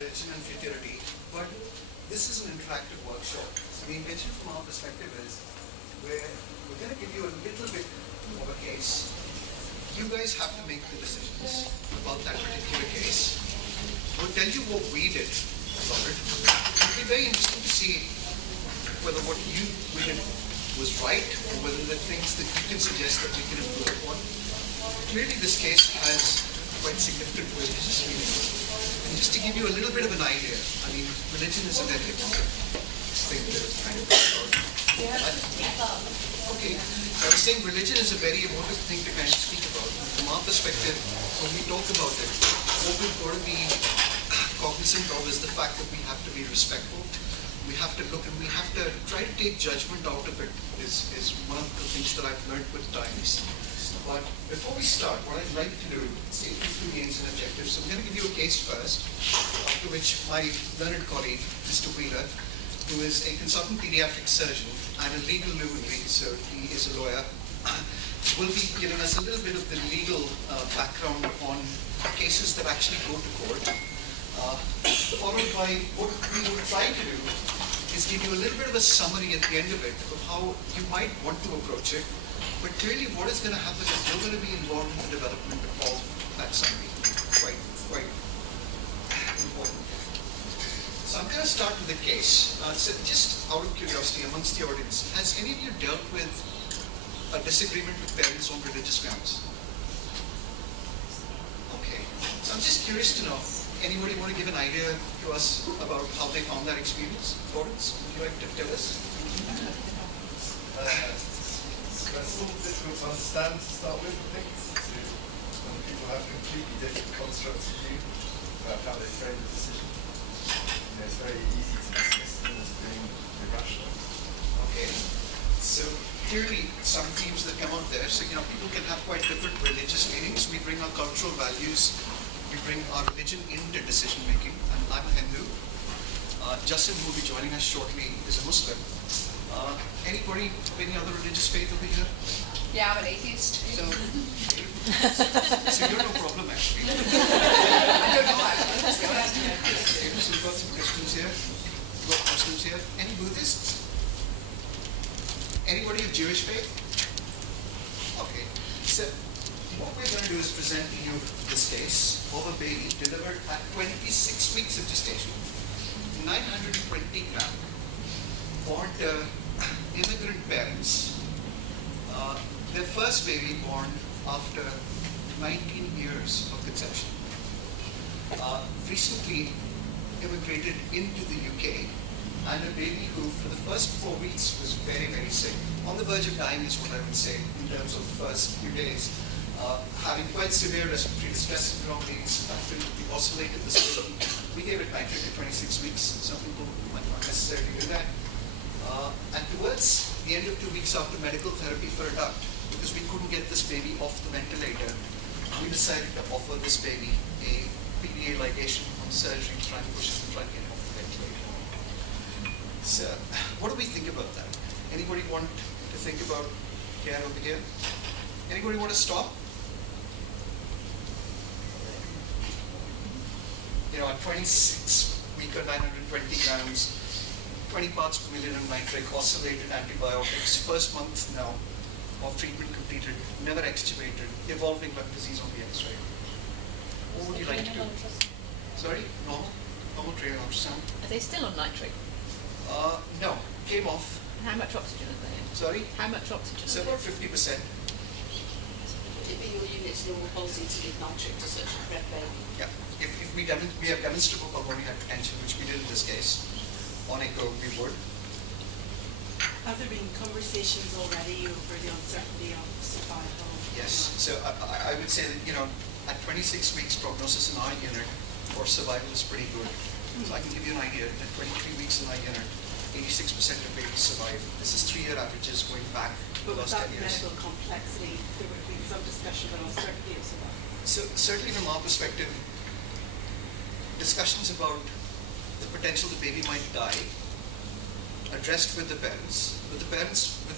Religion and futility, but this is an interactive workshop. So the intention from our perspective is we're going to give you a little bit of a case. You guys have to make the decisions about that particular case. We'll tell you what we did about it. It'll be very interesting to see whether what you did was right or whether there are things that you can suggest that we can improve upon. Clearly this case has quite significant religious meaning. And just to give you a little bit of an idea, I mean, religion is a very important thing to kind of talk about. Okay, I was saying religion is a very emotive thing to kind of speak about. From our perspective, when we talk about it, what we've got to be cognizant of is the fact that we have to be respectful. We have to look and we have to try to take judgment out of it is one of the things that I've learned with times. But before we start, what I'd like to do is take you through the aims and objectives. So I'm going to give you a case first, after which my learned colleague, Mr. Wheeler, who is a consultant pediatric surgeon and a legal luminary, so he is a lawyer, will be giving us a little bit of the legal background on cases that actually go to court, followed by what we will try to do is give you a little bit of a summary at the end of it of how you might want to approach it. But clearly what is going to happen is you're going to be involved in the development of that summary. Quite important. So I'm going to start with the case. So just out of curiosity amongst the audience, has any of you dealt with a disagreement with parents on religious grounds? Okay. So I'm just curious to know, anybody want to give an idea to us about how they found that experience? Florence, would you like to tell us? It's a little difficult to understand to start with, I think. When people have completely different constructs of view about how they frame the decision. It's very easy to dismiss them as being irrational. Okay. So clearly some themes that come out there. So people can have quite different religious meanings. We bring our cultural values, we bring our religion into decision making. And I'm a Hindu. Justin, who will be joining us shortly, is a Muslim. Anybody of any other religious faith over here? Yeah, I'm an atheist. So you're no problem actually. I don't know actually. Okay, so we've got some Christians here. We've got Muslims here. Any Buddhists? Anybody of Jewish faith? Okay. So what we're going to do is present to you this case of a baby delivered at 26 weeks of gestation, 920 grams, born to immigrant parents. Their first baby born after 19 years of conception. Recently immigrated into the UK, and a baby who for the first 4 weeks was very, very sick. On the verge of dying is what I would say in terms of the first few days. Having quite severe respiratory distress syndrome, the factory oscillated the system. We gave it nitric at 26 weeks. Some people might not necessarily do that. And towards the end of 2 weeks after medical therapy for a duct, because we couldn't get this baby off the ventilator, we decided to offer this baby a PDA ligation on surgery to try and push it and try and get it off the ventilator. So, what do we think about that? Anybody want to think about care over here? Anybody want to stop? At 26 week or 920 grams, 20 parts per million of nitric, oscillated antibiotics, first month now of treatment completed, never extubated, evolving lung disease on the X-ray. What would you like to do? Sorry? Normal trainal ultrasound. Are they still on nitric? No, came off. And how much oxygen are they in? Sorry? How much oxygen? So about 50%. Would it be your unit's normal policy to give nitric to such a red baby? Yeah. If we have demonstrable pulmonary hypertension, which we did in this case, on echo we would. Have there been conversations already over the uncertainty of survival? Yes. So I would say that at 26 weeks prognosis in our unit for survival is pretty good. So I can give you an idea. At 23 weeks in our unit, 86% of babies survive. This is 3-year averages going back the But last without 10 years. medical complexity, there would have been some discussion about uncertainty of survival. So certainly from our perspective, discussions about the potential the baby might die addressed with the parents with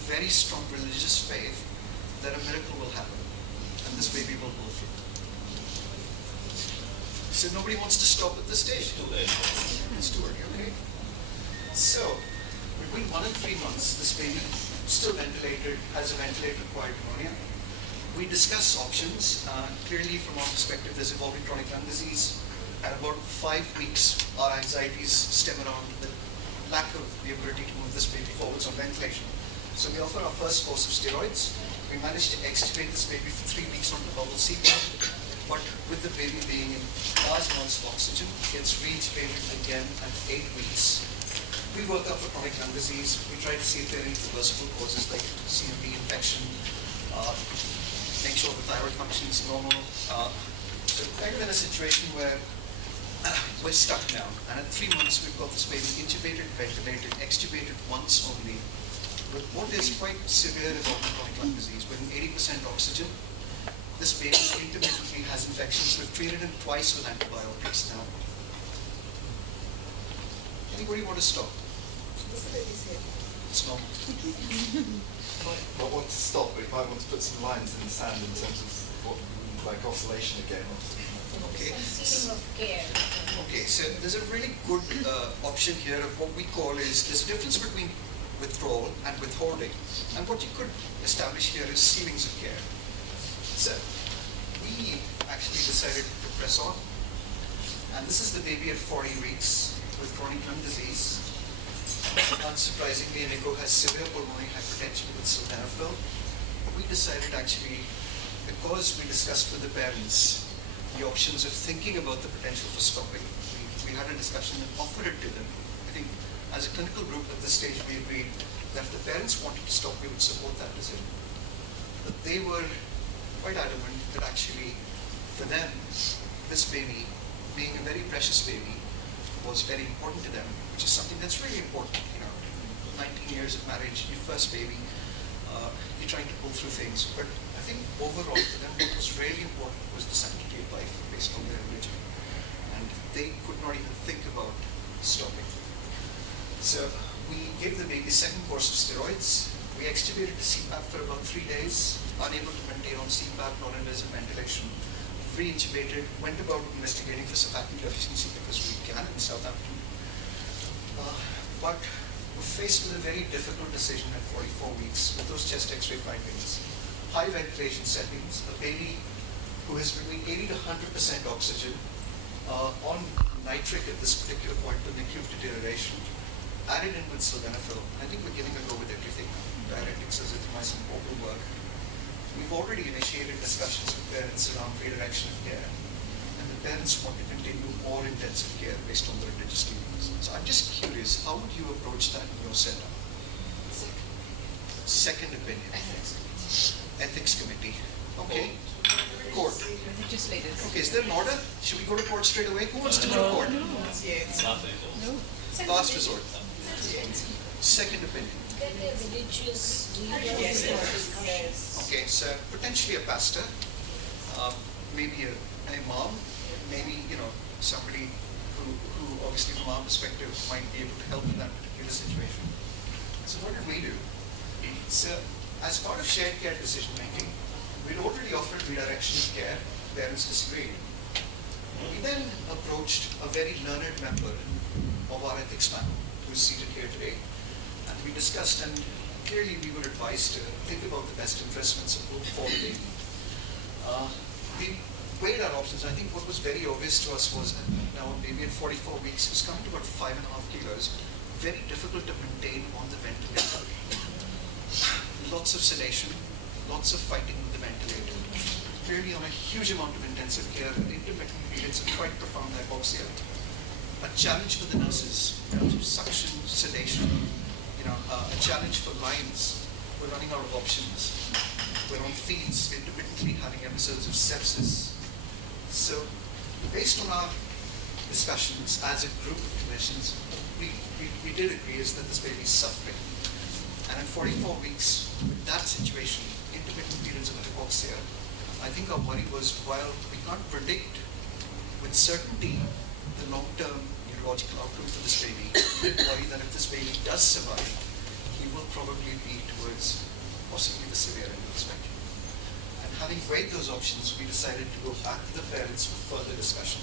very strong religious faith that a miracle will happen and this baby will go through. So nobody wants to stop at this stage? Too late. It's too early, okay. So, between 1 and 3 months, this baby still ventilated, has a ventilator-acquired pneumonia. We discuss options. Clearly, from our perspective, there's evolving chronic lung disease. At about 5 weeks, our anxieties stem around the lack of the ability to move this baby forwards on ventilation. So we offer our first course of steroids. We managed to extubate this baby for 3 weeks on the bubble CPAP. But with the baby being in large amounts of oxygen, gets reintubated again at 8 weeks. We work up for chronic lung disease. We try to see if there are any reversible causes like CMV infection, make sure the thyroid function is normal. So kind of in a situation where we're stuck now. And at 3 months, we've got this baby intubated, ventilated, extubated once only, with what is quite severe evolving chronic lung disease, with an 80% oxygen. This baby intermittently has infections. We've treated him twice with antibiotics now. Anybody want to stop? It's normal. Might want to stop, but you might want to put some lines in the sand in terms of what like oscillation again. Okay. System of care. Okay, so there's a really good option here of what we call is, there's a difference between withdrawal and withholding. And what you could establish here is ceilings of care. So we actually decided to press on. And this is the baby at 40 weeks with chronic lung disease. Unsurprisingly, Nico has severe pulmonary hypertension with sildenafil. We decided actually, because we discussed with the parents the options of thinking about the potential for stopping, we had a discussion and offered it to them. I think as a clinical group at this stage, we agreed that if the parents wanted to stop, we would support that decision. But they were quite adamant that actually, for them, this baby, being a very precious baby, was very important to them, which is something that's really important. 19 years of marriage, your first baby, you're trying to pull through things. But I think overall for them, what was really important was the sanctity of life based on their religion. And they could not even think about stopping. So we gave the baby a second course of steroids. We extubated the CPAP for about 3 days, unable to maintain on CPAP, non-invasive ventilation. Reintubated, went about investigating for surfactant deficiency because we can in Southampton. But we're faced with a very difficult decision at 44 weeks with those chest x-ray findings. High ventilation settings, a baby who is between 80 to 100% oxygen, on nitric at this particular point with acute deterioration, added in with sildenafil. I think we're giving a go with everything. Diuretics, azithromycin, vocal work. We've already initiated discussions with parents around redirection of care, and the parents want to continue more intensive care based on their religious beliefs. So I'm just curious, how would you approach that in your setup? Second opinion. Ethics committee. Okay. Court. Religious leaders. Okay, is there an order? Should we go to court straight away? Who wants to go to court? Nothing. No. Last resort. Second opinion. Religious leaders. Okay, so potentially a pastor, maybe an imam, maybe somebody who obviously from our perspective might be able to help in that particular situation. So what did we do? So as part of shared care decision making, we'd already offered redirection of care. Parents disagreed. We then approached a very learned member of our ethics panel who's seated here today, and we discussed, and clearly we were advised to think about the best investments for the baby. We weighed our options. I think what was very obvious to us was now a baby at 44 weeks who's coming to about 5.5 kilos, very difficult to maintain on the ventilator. Lots of sedation, lots of fighting with the ventilator. Clearly on a huge amount of intensive care, intermittent periods of quite profound hypoxia. A challenge for the nurses in terms of suction, sedation, a challenge for lines. We're running out of options. We're on feeds, intermittently having episodes of sepsis. So, based on our discussions as a group of clinicians, we did agree is that this baby is suffering. And at 44 weeks, with that situation, intermittent periods of hypoxia, I think our worry was, while we can't predict with certainty the long-term neurological outcome for this baby, we worry that if this baby does survive, he will probably be towards possibly the severe end of the spectrum. And having weighed those options, we decided to go back to the parents for further discussion.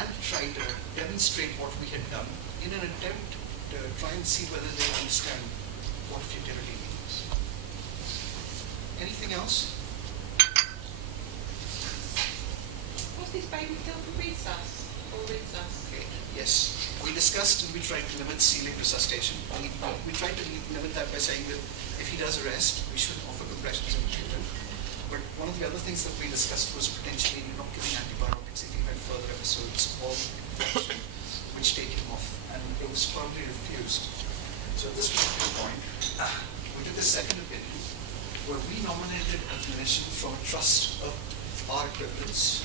and try to demonstrate what we had done in an attempt to try and see whether they understand what futility means. Anything else? Was this baby killed for resus or resus? Okay. Yes. We discussed and we tried to limit ceiling resuscitation. We tried to limit that by saying that if he does arrest, we should offer compressions in the future. But one of the other things that we discussed was potentially not giving antibiotics if he had further episodes of infection, which take him off, and it was firmly refused. So at this particular point, we did the second opinion, where we nominated a clinician from a trust of our equivalents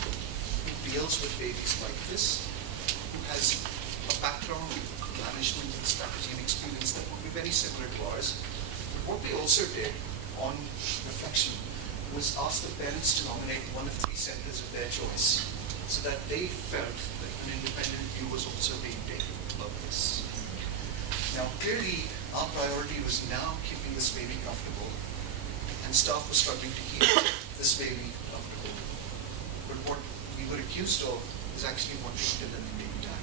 who deals with babies like this, who has a background in management and strategy and experience that would be very similar to ours. But what we also did on reflection was ask the parents to nominate one of 3 centers of their choice, so that they felt that an independent view was also being taken about this. Now, clearly, our priority was now keeping this baby comfortable, and staff was struggling to keep this baby comfortable. But what we were accused of is actually wanting to kill in the baby time.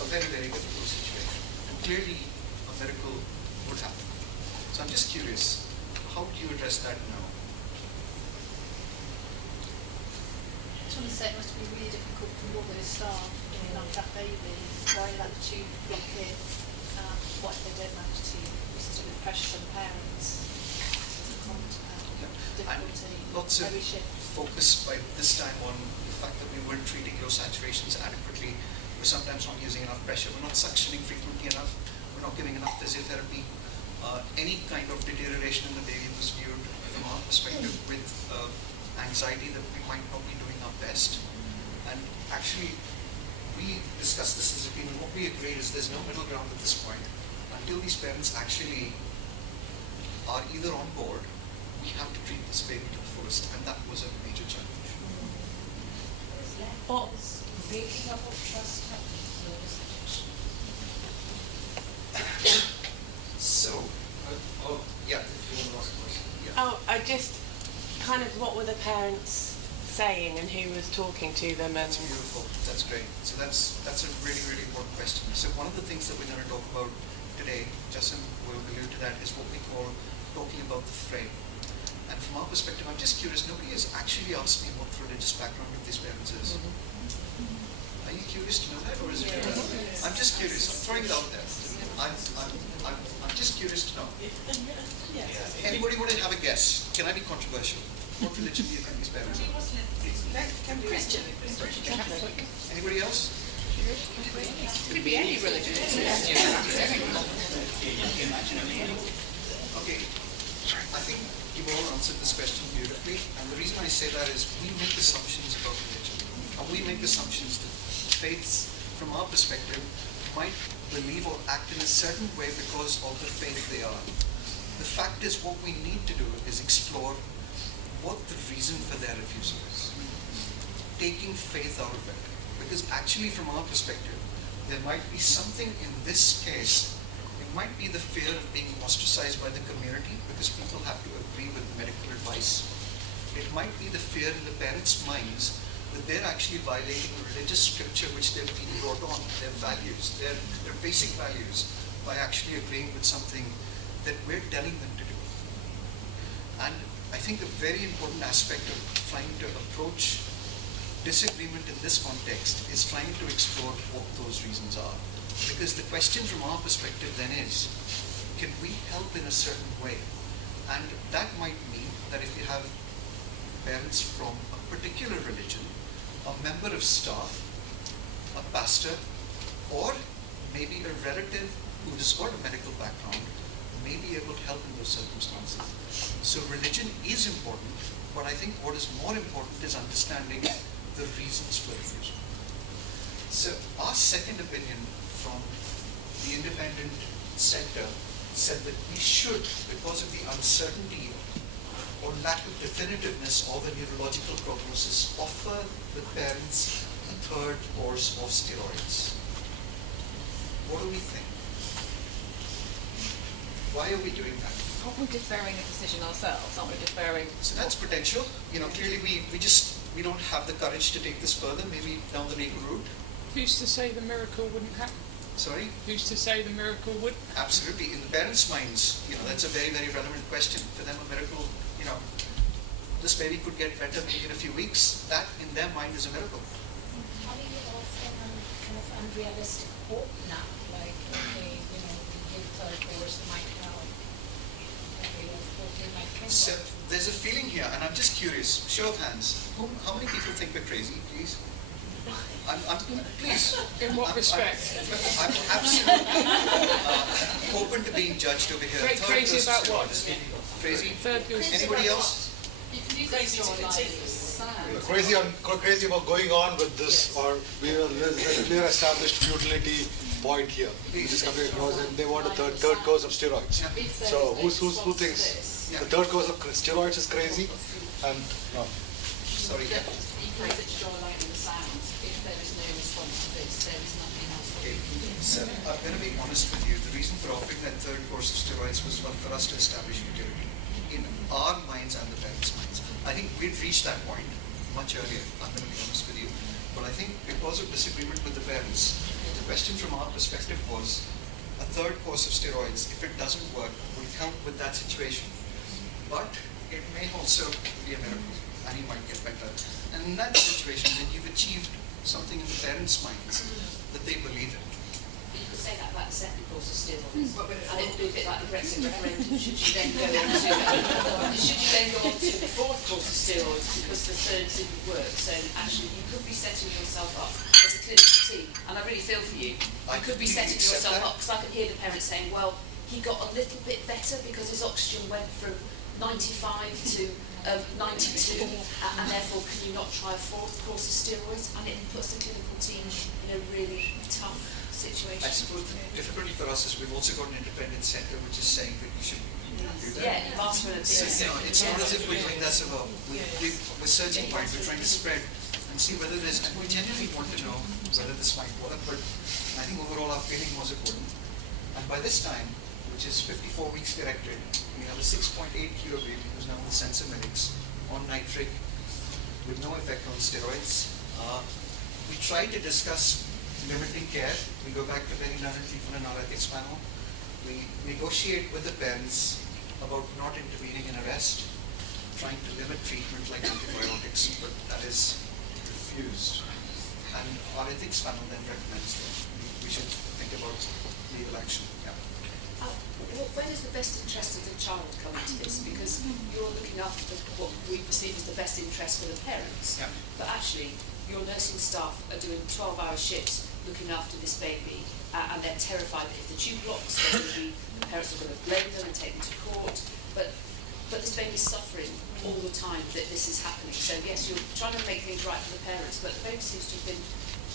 A very, very difficult situation. And clearly, a miracle would happen. So I'm just curious, how do you address that now? I just want to say it must be really difficult for all those staff looking after that baby, knowing that the tube will clear. What if they don't manage to, still with pressure from parents? Difficulty, Lots of every shift. focus by this time on the fact that we weren't treating low saturations adequately. We're sometimes not using enough pressure. We're not suctioning frequently enough. We're not giving enough physiotherapy. Any kind of deterioration in the baby was viewed from our perspective with anxiety that we might not be doing our best. And actually, we discussed this as a team, and what we agreed is there's no middle ground at this point. Until these parents actually are either on board, we have to treat this baby to the fullest, and that was a major challenge. What's breaking up of trust happening? So, yeah, if you want to ask a question. Yeah. Oh, I just kind of, what were the parents saying and who was talking to them? And That's beautiful. That's great. So that's a really, really important question. So one of the things that we're going to talk about today, Justin will allude to that, is what we call talking about the frame. And from our perspective, I'm just curious, nobody has actually asked me what the religious background of these parents is. Are you curious to know that, or is it? I'm just curious. I'm throwing it out there. I'm just curious to know. Anybody want to have a guess? Can I be controversial? What religion do you think these parents are? Christian. Anybody else? Could be any religion. Okay. I think you've all answered this question beautifully, and the reason I say that is we make assumptions about religion, and we make assumptions that faiths, from our perspective, might believe or act in a certain way because of the faith they are. The fact is, what we need to do is explore what the reason for their refusal is, taking faith out of it, because actually, from our perspective, there might be something in this case. It might be the fear of being ostracized by the community because people have to agree with medical advice. It might be the fear in the parents' minds that they're actually violating a religious scripture which they've been brought on, their values, their basic values, by actually agreeing with something that we're telling them to do. And I think a very important aspect of trying to approach disagreement in this context is trying to explore what those reasons are. Because the question from our perspective then is, can we help in a certain way? And that might mean that if you have parents from a particular religion, a member of staff, a pastor, or maybe a relative who has got a medical background, may be able to help in those circumstances. So religion is important, but I think what is more important is understanding the reasons for refusal. So our second opinion from the independent sector said that we should, because of the uncertainty or lack of definitiveness of a neurological prognosis, offer the parents a third course of steroids. What do we think? Why are we doing that? Aren't we deferring a decision ourselves? Aren't we deferring? So that's potential. Clearly we just we don't have the courage to take this further, maybe down the legal route. Who's to say the miracle wouldn't happen? Sorry? Who's to say the miracle would? Absolutely. In the parents' minds, that's a very, very relevant question. For them, a miracle, this baby could get better maybe in a few weeks. That, in their mind, is a miracle. How do you also kind of unrealistic hope now? Like, okay, we give third course might help. Okay, yes, okay, might help. So, there's a feeling here, and I'm just curious. Show of hands. How many people think we're crazy, please? Please. In what respect? I'm absolutely open to being judged over here. Crazy about what? Crazy? Third goes. Anybody else? You can use it to continue. Crazy about going on with this, or there's a clear established futility point here, which is coming across, and they want a third course of steroids. So who thinks the third course of steroids is crazy? And no. Sorry. You can use it to draw a line in the sand. If there is no response to this, there is nothing else. Okay. So I'm going to be honest with you. The reason for offering that third course of steroids was for us to establish futility in our minds and the parents' minds. I think we'd reached that point much earlier, I'm going to be honest with you. But I think because of disagreement with the parents, the question from our perspective was, a third course of steroids, if it doesn't work, will help with that situation. But it may also be a miracle, and he might get better. And in that situation, then you've achieved something in the parents' minds that they believe in. You could say that about the second course of steroids, and it would be a bit like the Brexit referendum. Should you then go on to the fourth course of steroids because the third didn't work? So actually, you could be setting yourself up as a clinical team, and I really feel for you. You could be setting yourself up because I can hear the parents saying, "Well, he got a little bit better because his oxygen went from 95 to 92, and therefore can you not try a fourth course of steroids?" And it puts the clinical team in a really tough situation. I suppose the difficulty for us is we've also got an independent centre which is saying that we should do that. Yeah, you've asked for an So, opinion. it's not as if we're doing this alone. We're searching for it, we're trying to spread and see whether there's, and we genuinely want to know whether this might work, but I think overall our feeling was it wouldn't. And by this time, which is 54 weeks corrected, we have a 6.8 kilo baby who's now with sensor medics on nitric with no effect on steroids. We tried to discuss limiting care. We go back to very learned people in our ethics panel. We negotiate with the parents about not intervening in arrest, trying to limit treatment like antibiotics, but that is refused. And our ethics panel then recommends that we should think about legal action. Yeah. When does the best interest of the child come into this? Because you're looking after what we perceive as the best interest for the parents, Yeah. but actually your nursing staff are doing 12-hour shifts looking after this baby, and they're terrified that if the tube blocks, the parents are going to blame them and take them to court. But this baby's suffering all the time that this is happening. So yes, you're trying to make things right for the parents, but the baby seems to have been,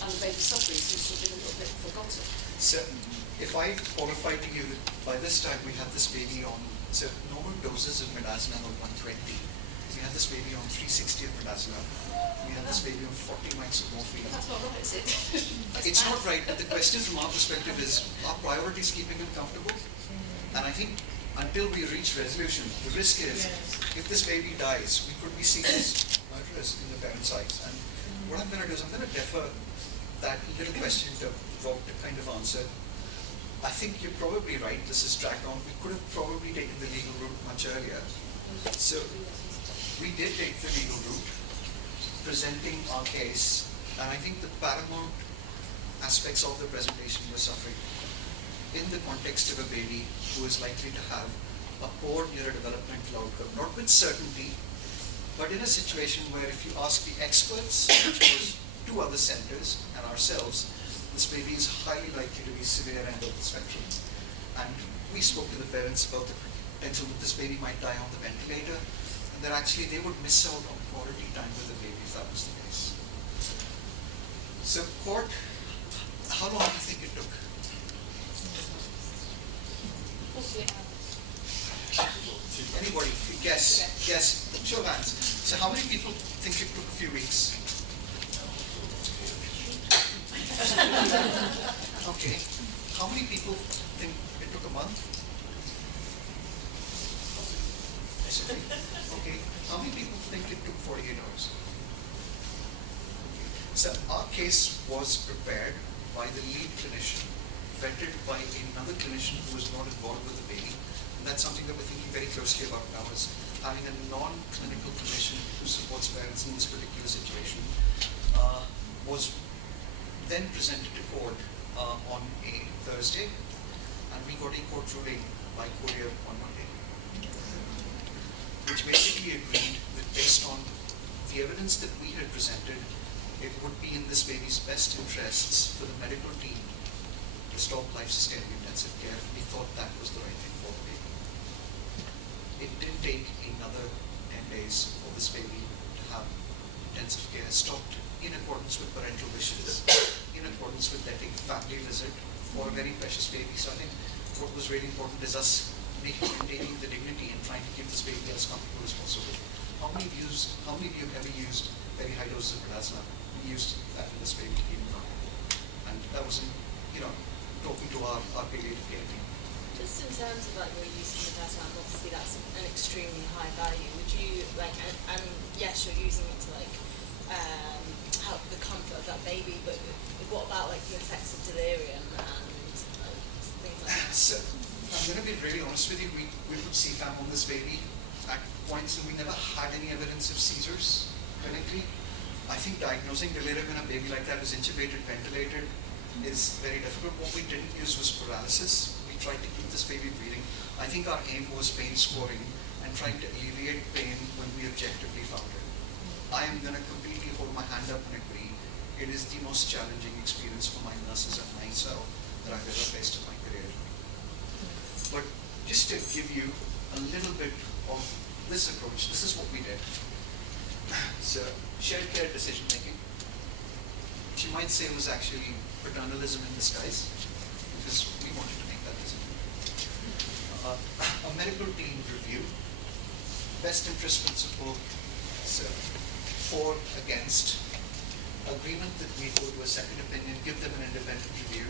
and the baby's suffering seems to have been a little bit forgotten. So if I qualify to you that by this time we had this baby on, so normal doses of midazolam are 120. We had this baby on 360 of midazolam. We had this baby on 40 mics of morphine. That's not right, is it? It's not right, but the question from our perspective is, our priority is keeping him comfortable. And I think until we reach resolution, the risk is, if this baby dies, we could be seen as murderers in the parents' eyes. And what I'm going to do is I'm going to defer that little question to Rob to kind of answer. I think you're probably right, this is dragged on. We could have probably taken the legal route much earlier. So we did take the legal route, presenting our case, and I think the paramount aspects of the presentation were suffering in the context of a baby who is likely to have a poor neurodevelopmental outcome, not with certainty, but in a situation where if you ask the experts, which was 2 other centers and ourselves, this baby is highly likely to be severe end of the spectrum. And we spoke to the parents about the potential that this baby might die on the ventilator, and that actually they would miss out on quality time with the baby if that was the case. So court, how long do you think it took? 48 hours. Anybody? Guess. Show of hands. So how many people think it took a few weeks? Okay. How many people think it took a month? Okay. How many people think it took 48 hours? So our case was prepared by the lead clinician, vetted by another clinician who was not involved with the baby. And that's something that we're thinking very closely about now, is having a non-clinical clinician who supports parents in this particular situation, was then presented to court on a Thursday, and we got a court ruling by courier on Monday, which basically agreed that based on the evidence that we had presented, it would be in this baby's best interests for the medical team to stop life-sustaining intensive care. We thought that was the right thing for the baby. It didn't take another 10 days for this baby to have intensive care stopped in accordance with parental wishes, in accordance with letting family visit for a very precious baby. So I think what was really important is us maintaining the dignity and trying to keep this baby as comfortable as possible. How many of you have ever used very high doses of plasma? We used that in this baby to keep him comfortable. And that was, talking to our palliative care team. Just in terms of like your use of midazolam, obviously that's an extremely high value. Would you and yes, you're using it to help the comfort of that baby, but what about like the effects of delirium and things like that? So I'm going to be really honest with you. We put CFAM on this baby at points, and we never had any evidence of seizures clinically. I think diagnosing delirium in a baby like that who's intubated, ventilated, is very difficult. What we didn't use was paralysis. We tried to keep this baby breathing. I think our aim was pain scoring and trying to alleviate pain when we objectively found it. I am going to completely hold my hand up and agree. It is the most challenging experience for my nurses and myself that I've ever faced in my career. But just to give you a little bit of this approach, this is what we did. So, shared care decision making, which you might say was actually paternalism in disguise, because we wanted to make that decision. A medical team review, best interest principle, so for, against, agreement that we go to a second opinion, give them an independent review,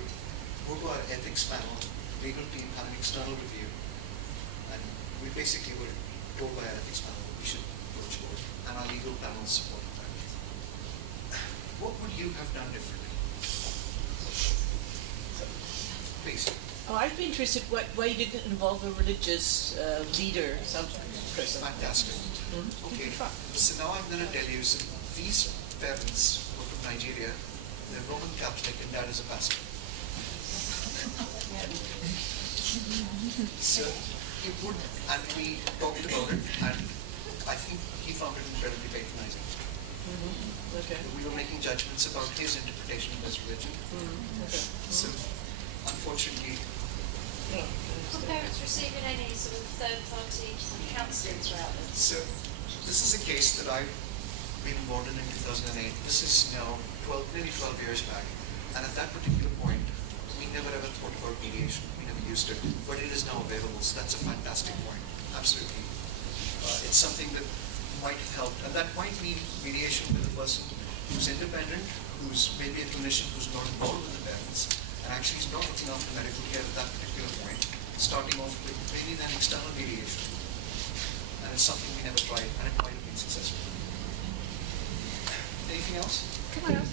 go to our ethics panel, legal team have an external review, and we basically were told by our ethics panel that we should approach court, and our legal panel supported that. What would you have done differently? Please. Oh, I'd be interested why you didn't involve a religious leader, something. Fantastic. Okay, so now I'm going to tell you, so these parents were from Nigeria, they're Roman Catholic, and dad is a pastor. So it would, and we talked about it, and I think he found it incredibly patronizing. Okay. We were making judgments about his interpretation of his religion. Okay. So unfortunately, Are parents receiving any sort of third-party counselling throughout this? so this is a case that I've been involved in 2008. This is now nearly 12 years back. And at that particular point, we never ever thought about mediation. We never used it. But it is now available, so that's a fantastic point. Absolutely. It's something that might have helped. At that point, we need mediation with a person who's independent, who's maybe a clinician who's not involved with the parents, and actually is not looking after medical care at that particular point, starting off with maybe then external mediation. And it's something we never tried, and it might have been successful. Anything else? Can I ask?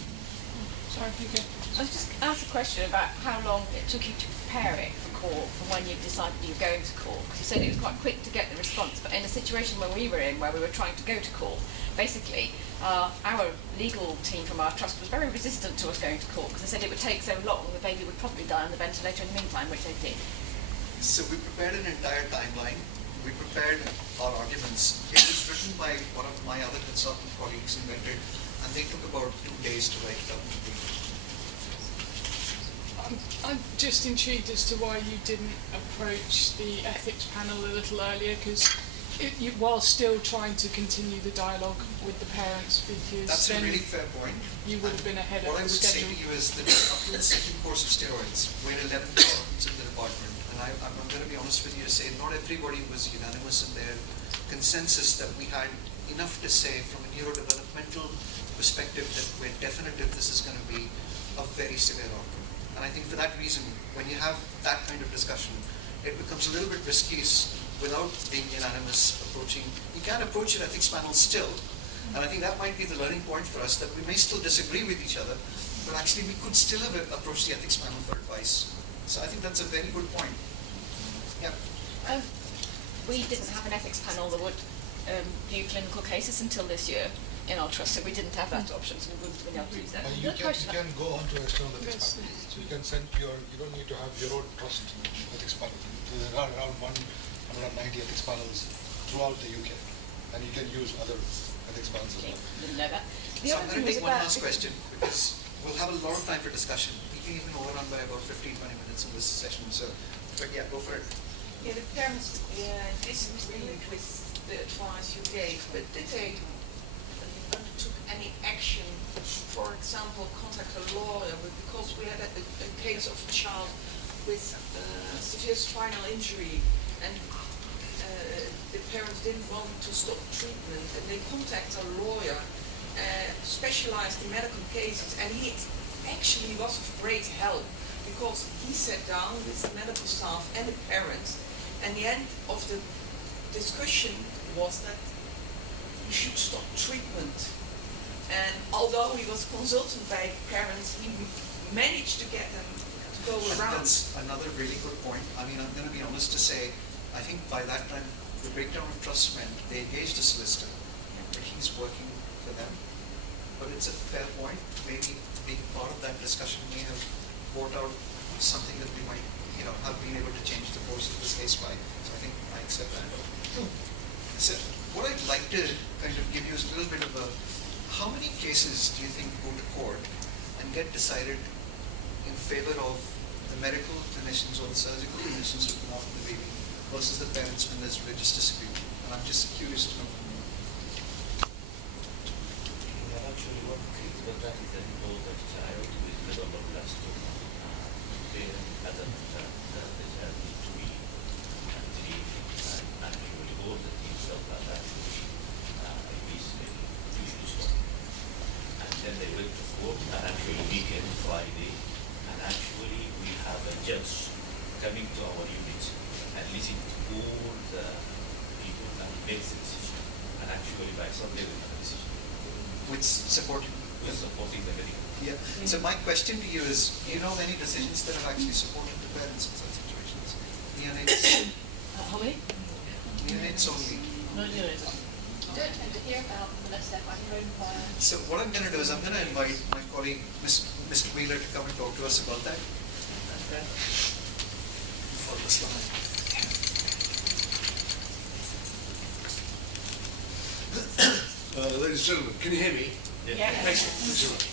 Sorry, okay. I was just asked a question about how long it took you to prepare it for court from when you decided you were going to court. Because you said it was quite quick to get the response, but in a situation where we were in, where we were trying to go to court, basically our legal team from our trust was very resistant to us going to court because they said it would take so long, the baby would probably die on the ventilator in the meantime, which they did. So we prepared an entire timeline. We prepared our arguments. It was written by one of my other consultant colleagues in Madrid, and they took about 2 days to write it up. I'm just intrigued as to why you didn't approach the ethics panel a little earlier, because while still trying to continue the dialogue with the parents, because that's then a really fair point. You would have been ahead of what I the would schedule. say to you is that up to the second course of steroids, we're 11 consultants in the department, and I'm going to be honest with you to say not everybody was unanimous in their consensus that we had enough to say from a neurodevelopmental perspective that we're definitive this is going to be a very severe outcome. And I think for that reason, when you have that kind of discussion, it becomes a little bit risky, without being unanimous approaching. You can approach it ethics panel still, but you have to And I think that might be the learning point for us, that we may still disagree with each other, but actually we could still have approached the ethics panel for advice. So I think that's a very good point. Yeah. We didn't have an ethics panel that would view clinical cases until this year in our trust, so we didn't have that option, so we wouldn't have been able to use that. You can go on to external ethics panel. So you can send you don't need to have your own trust ethics panel. There are around 190 ethics panels throughout the UK, and you can use other ethics panels as well. Didn't know that. So I'm going to take one last question, because we'll have a lot of time for discussion. We can even overrun by about 15-20 minutes in this session. So, but yeah, go for it. Yeah, the parents disagreed with the advice you gave, but did they undertook any action, for example, contact a lawyer? Because we had a case of a child with severe spinal injury, and the parents didn't want to stop treatment, and they contacted a lawyer specialized in medical cases, and he actually was of great help, because he sat down with the medical staff and the parents, and the end of the discussion was that he should stop treatment. And although he was consulted by parents, he managed to get them to go around. That's another really good point. I mean, I'm going to be honest to say, I think by that time, the breakdown of trust meant they engaged a solicitor, but he's working for them. But it's a fair point. Maybe being part of that discussion may have brought out something that we might, have been able to change the course of this case by. So I think I accept that. So what I'd like to kind of give you is a little bit of a, how many cases do you think go to court and get decided in favor of the medical clinicians or the surgical clinicians looking after the baby versus the parents when there's religious disagreement? And I'm just curious to know. Yeah, actually, what is the that is an older child with medulloblastoma. Parent that the child needs to be treated, and actually all the things of that actually is usually stop. And then they went to court, and actually weekend Friday, and actually we have a judge coming to our unit and listening to all the people and makes a decision. And actually by Sunday we have a decision. With supporting? With supporting the medical. Yeah. So my question to you is, do you know of any decisions that have actually supported the parents in such situations? Neonates? How many? Neonates only. No neonates. You don't tend to hear about them unless they're by your own fire. So what I'm going to do is I'm going to invite my colleague, Mr. Wheeler, to come and talk to us about that. Okay. Follow the slide. Ladies and gentlemen, can you hear me? Yeah. Excellent.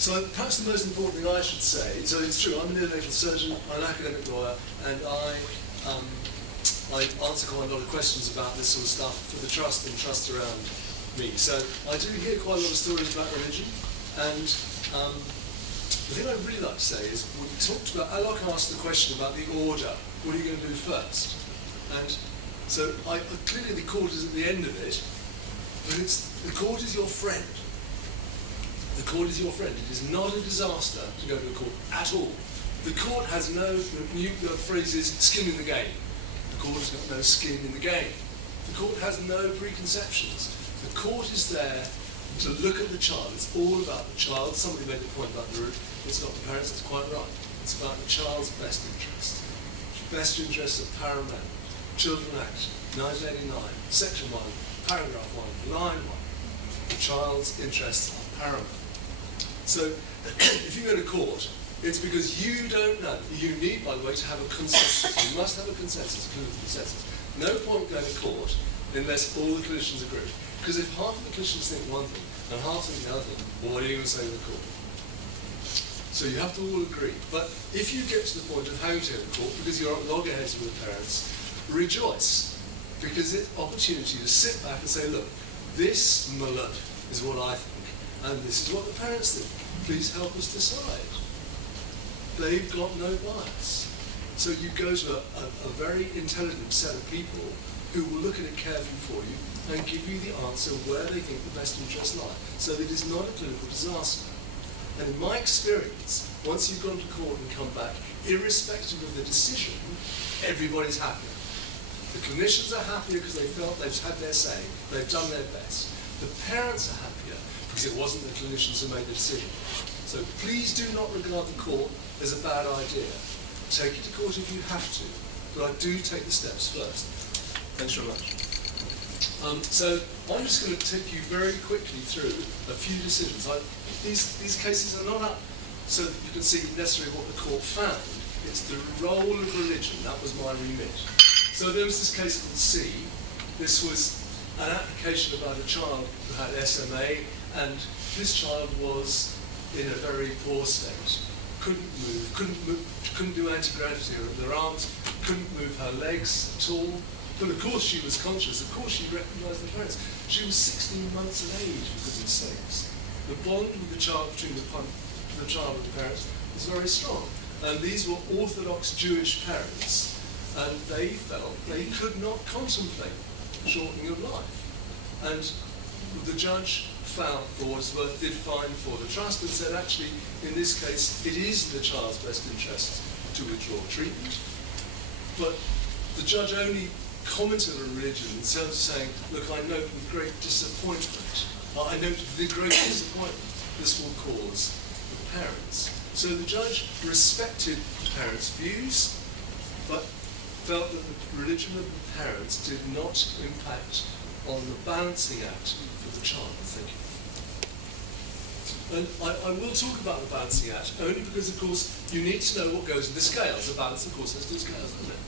So perhaps the most important thing I should say, so it's true, I'm a neonatal surgeon, I'm an academic lawyer, and I answer quite a lot of questions about this sort of stuff for the trust and trust around me. So I do hear quite a lot of stories about religion, and the thing I'd really like to say is, we talked about, Alok asked the question about the order, what are you going to do first? And so clearly the court is at the end of it, but the court is your friend. The court is your friend. It is not a disaster to go to a court at all. The court has the phrase is skin in the game. The court has got no skin in the game. The court has no preconceptions. The court is there to look at the child. It's all about the child. Somebody made the point about the root. It's not the parents, it's quite right. It's about the child's best interest. Best interests are paramount. Children Act, 1989, Section 1, Paragraph 1, Line 1. The child's interests are paramount. So, if you go to court, it's because you don't know. You need, by the way, to have a consensus. You must have a consensus, a clinical consensus. No point going to court unless all the clinicians agree. Because if half of the clinicians think one thing and half think the other thing, well, what are you going to say to the court? So you have to all agree. But if you get to the point of having to go to court because you're at loggerheads with the parents, rejoice. Because it's an opportunity to sit back and say, look, this, my lord, is what I think, and this is what the parents think. Please help us decide. They've got no bias. So you go to a very intelligent set of people who will look at it carefully for you and give you the answer where they think the best interests lie. So that it is not a clinical disaster. And in my experience, once you've gone to court and come back, irrespective of the decision, everybody's happier. The clinicians are happier because they felt they've had their say, they've done their best. The parents are happier because it wasn't the clinicians who made the decision. So please do not regard the court as a bad idea. Take it to court if you have to, but I do take the steps first. Thanks very much. So I'm just going to take you very quickly through a few decisions. These cases are not up so that you can see necessarily what the court found. It's the role of religion. That was my remit. So there was this case called C. This was an application about a child who had SMA, and this child was in a very poor state. Couldn't do anti-gravity with her arms, couldn't move her legs at all. But of course she was conscious, of course she recognised the parents. She was 16 months of age, for goodness sakes. The bond with the child, between the child and the parents, was very strong. And these were Orthodox Jewish parents, and they felt they could not contemplate shortening of life. And the judge found for what it's worth, did fine for the trust, and said actually, in this case, it is in the child's best interest to withdraw treatment. But the judge only commented on religion in terms of saying, look, I note with great disappointment, this will cause the parents. So the judge respected the parents' views, but felt that the religion of the parents did not impact on the balancing act for the child. Thank you. And I will talk about the balancing act only because, of course, you need to know what goes in the scales. A balance, of course, has two scales, doesn't it?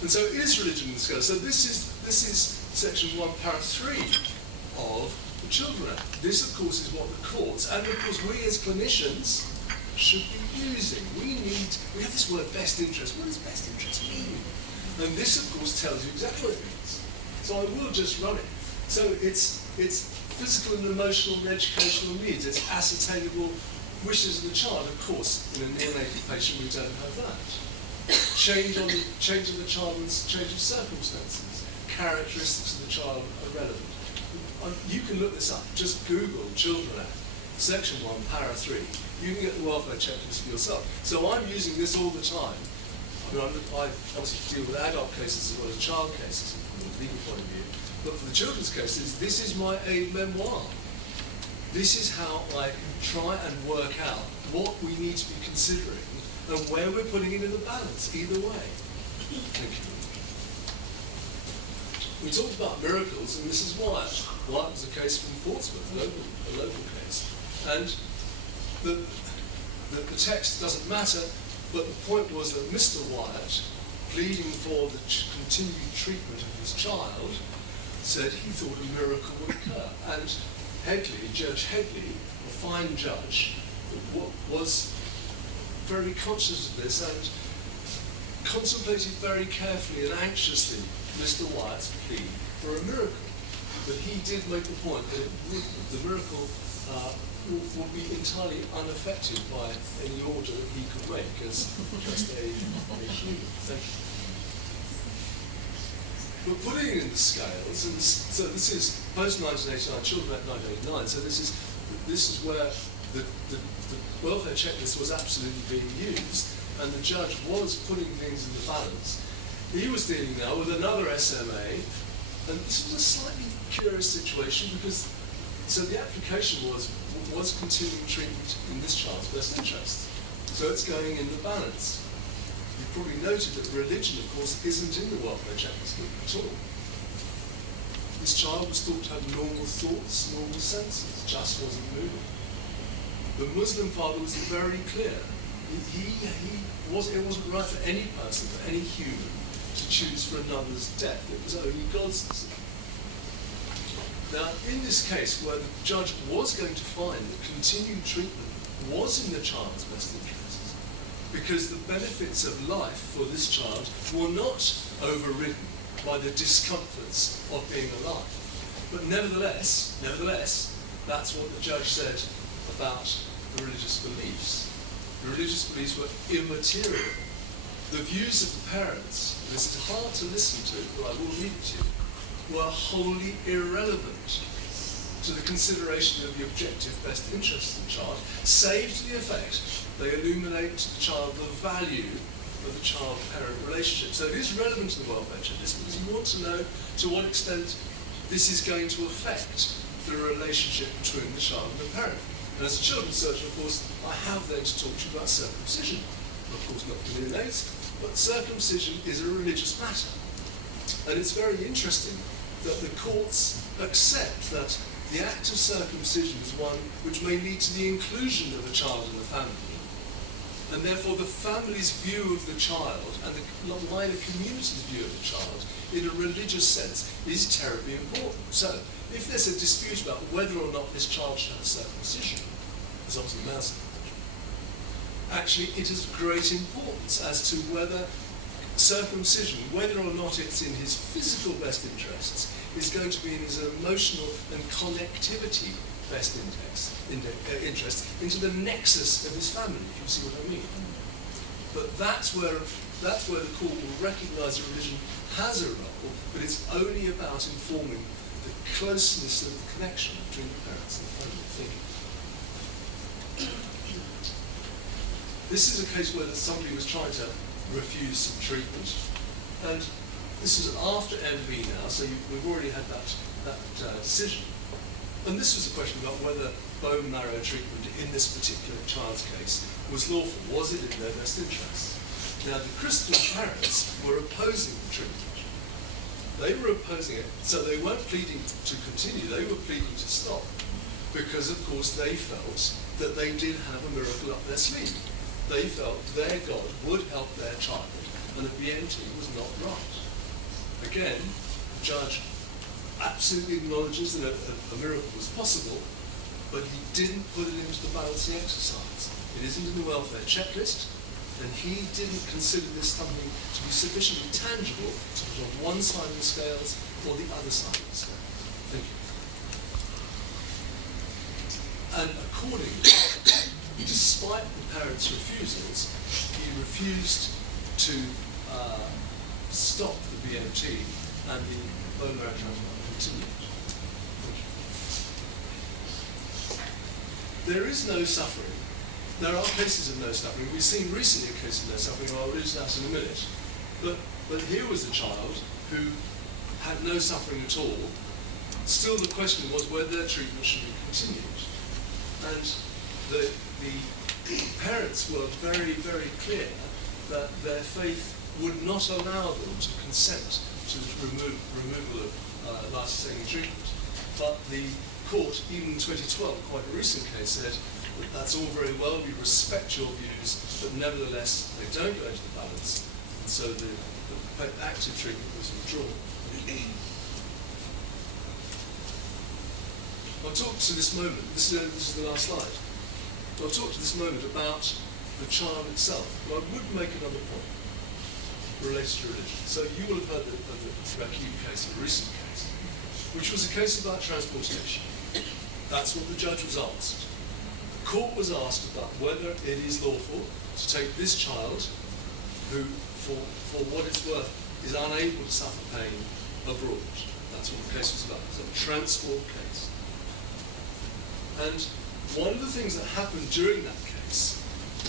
And so is religion in the scale. So this is section 1, paragraph 3 of the Children Act. This, of course, is what the courts, and of course we as clinicians, should be using. We have this word best interest. What does best interest mean? And this, of course, tells you exactly what it means. So I will just run it. So it's physical and emotional and educational needs. It's ascertainable wishes of the child. Of course, in a neonatal patient, we don't have that. Change of the child's change of circumstances. Characteristics of the child are relevant. You can look this up. Just Google Children Act, section 1, paragraph 3. You can get the welfare checklist for yourself. So I'm using this all the time. I mean, I obviously deal with adult cases as well as child cases from a legal point of view. But for the children's cases, this is my aid memoir. This is how I try and work out what we need to be considering and where we're putting it in the balance, either way. Thank you. We talked about miracles, and Mrs. Wyatt. Wyatt was a case from Portsmouth, a local case. And the text doesn't matter, but the point was that Mr. Wyatt, pleading for the continued treatment of his child, said he thought a miracle would occur. And Judge Headley, a fine judge, was very conscious of this and contemplated very carefully and anxiously Mr. Wyatt's plea for a miracle. But he did make the point that the miracle would be entirely unaffected by any order that he could make as just a human. Thank you. But putting it in the scales, and so this is post-1989, Children Act 1989, so this is where the welfare checklist was absolutely being used, and the judge was putting things in the balance. He was dealing now with another SMA, and this was a slightly curious situation because, so the application was continuing treatment in this child's best interest. So it's going in the balance. You've probably noted that religion, of course, isn't in the welfare checklist at all. This child was thought to have normal thoughts, normal senses, just wasn't moving. The Muslim father was very clear. It wasn't right for any person, for any human, to choose for another's death. It was only God's decision. Now, in this case, where the judge was going to find that continued treatment was in the child's best interest, because the benefits of life for this child were not overridden by the discomforts of being alive. But nevertheless, that's what the judge said about the religious beliefs. The religious beliefs were immaterial. The views of the parents, this is hard to listen to, but I will read it to you, were wholly irrelevant. to the consideration of the objective best interests of the child, save to the effect they illuminate to the child the value of the child-parent relationship. So it is relevant to the welfare checklist because you want to know to what extent this is going to affect the relationship between the child and the parent. And as a children's surgeon, of course, I have then to talk to you about circumcision. Of course, not for neonates, but circumcision is a religious matter. And it's very interesting that the courts accept that the act of circumcision is one which may lead to the inclusion of a child in the family, and therefore the family's view of the child and the wider community's view of the child in a religious sense is terribly important. So if there's a dispute about whether or not this child should have circumcision, there's obviously mass actually it is of great importance as to whether circumcision, whether or not it's in his physical best interests, is going to be in his emotional and connectivity best interest into the nexus of his family, if you see what I mean. But that's where the court will recognise that religion has a role, but it's only about informing the closeness of the connection between the parents and the family thinking. This is a case where somebody was trying to refuse some treatment, and this was after MV now, so we've already had that decision. And this was a question about whether bone marrow treatment in this particular child's case was lawful. Was it in their best interests? Now, the Christian parents were opposing the treatment. They were opposing it, so they weren't pleading to continue, they were pleading to stop, because, of course, they felt that they did have a miracle up their sleeve. They felt their God would help their child, and the BMT was not right. Again, the judge absolutely acknowledges that a miracle was possible, but he didn't put it into the balancing exercise. It isn't in the welfare checklist, and he didn't consider this something to be sufficiently tangible to put on one side of the scales or the other side of the scale. Thank you. And accordingly, despite the parents' refusals, he refused to stop the BMT and the bone marrow transplant continued. There is no suffering. There are cases of no suffering. We've seen recently a case of no suffering, and I'll allude to that in a minute. But here was a child who had no suffering at all. Still, the question was whether their treatment should be continued. And the parents were very, very clear that their faith would not allow them to consent to the removal of life-sustaining treatment. But the court, even in 2012, quite a recent case, said that that's all very well, we respect your views, but nevertheless they don't go into the balance, and so the active treatment was withdrawn. I'll talk to this moment, this is the last slide. I'll talk to this moment about the child itself, but I would make another point related to religion. So you will have heard of the Rakib case, a recent case, which was a case about transportation. That's what the judge was asked. The court was asked about whether it is lawful to take this child, who, for what it's worth, is unable to suffer pain abroad. That's what the case was about. It was a transport case. And one of the things that happened during that case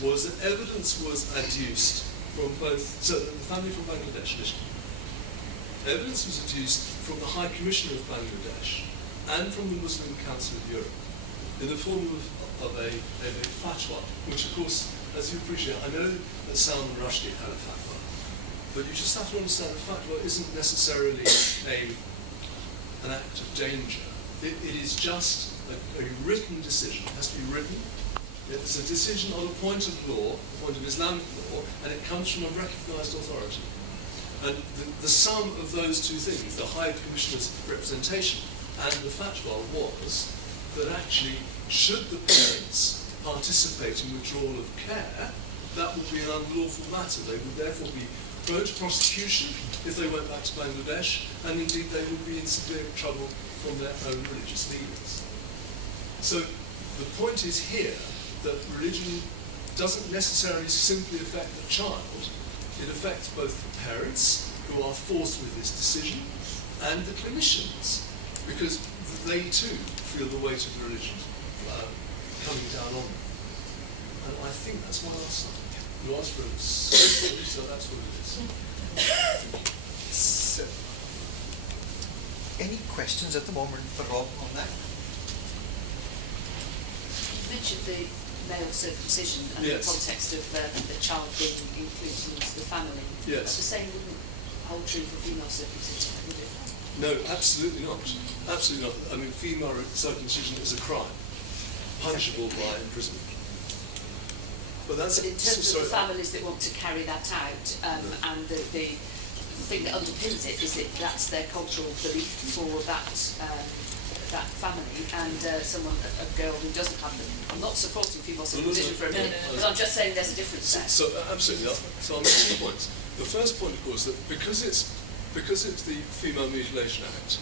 was that evidence was adduced from both, so the family from Bangladesh, evidence was adduced from the High Commissioner of Bangladesh and from the Muslim Council of Europe in the form of a fatwa, which of course, as you appreciate, I know that Salman Rushdie had a fatwa, but you just have to understand a fatwa isn't necessarily an act of danger. It is just a written decision. It has to be written. It's a decision on a point of law, a point of Islamic law, and it comes from a recognised authority. And the sum of those two things, the High Commissioner's representation and the fatwa, was that actually, should the parents participate in withdrawal of care, that would be an unlawful matter. They would therefore be prone to prosecution if they went back to Bangladesh, and indeed they would be in severe trouble from their own religious leaders. So the point is here that religion doesn't necessarily simply affect the child, it affects both the parents, who are forced with this decision, and the clinicians, because they too feel the weight of the religion coming down on them. And I think that's my answer. You asked for it, so that's what it is. So, any questions at the moment for Rob on that? You mentioned the male circumcision and Yes. the context of the child being included into the family. Yes. The same wouldn't hold true for female circumcision, would it? No, absolutely not. Absolutely not. I mean, female circumcision is a crime, punishable by imprisonment. But that's But in terms of the families that want to carry that out, and the thing that underpins it is that that's their cultural belief for that family, and a girl who doesn't have them. I'm not supporting female circumcision for a minute, but I'm just saying there's a difference there. So absolutely. So I'll make 2 points. The first point, of course, that because it's the Female Mutilation Act,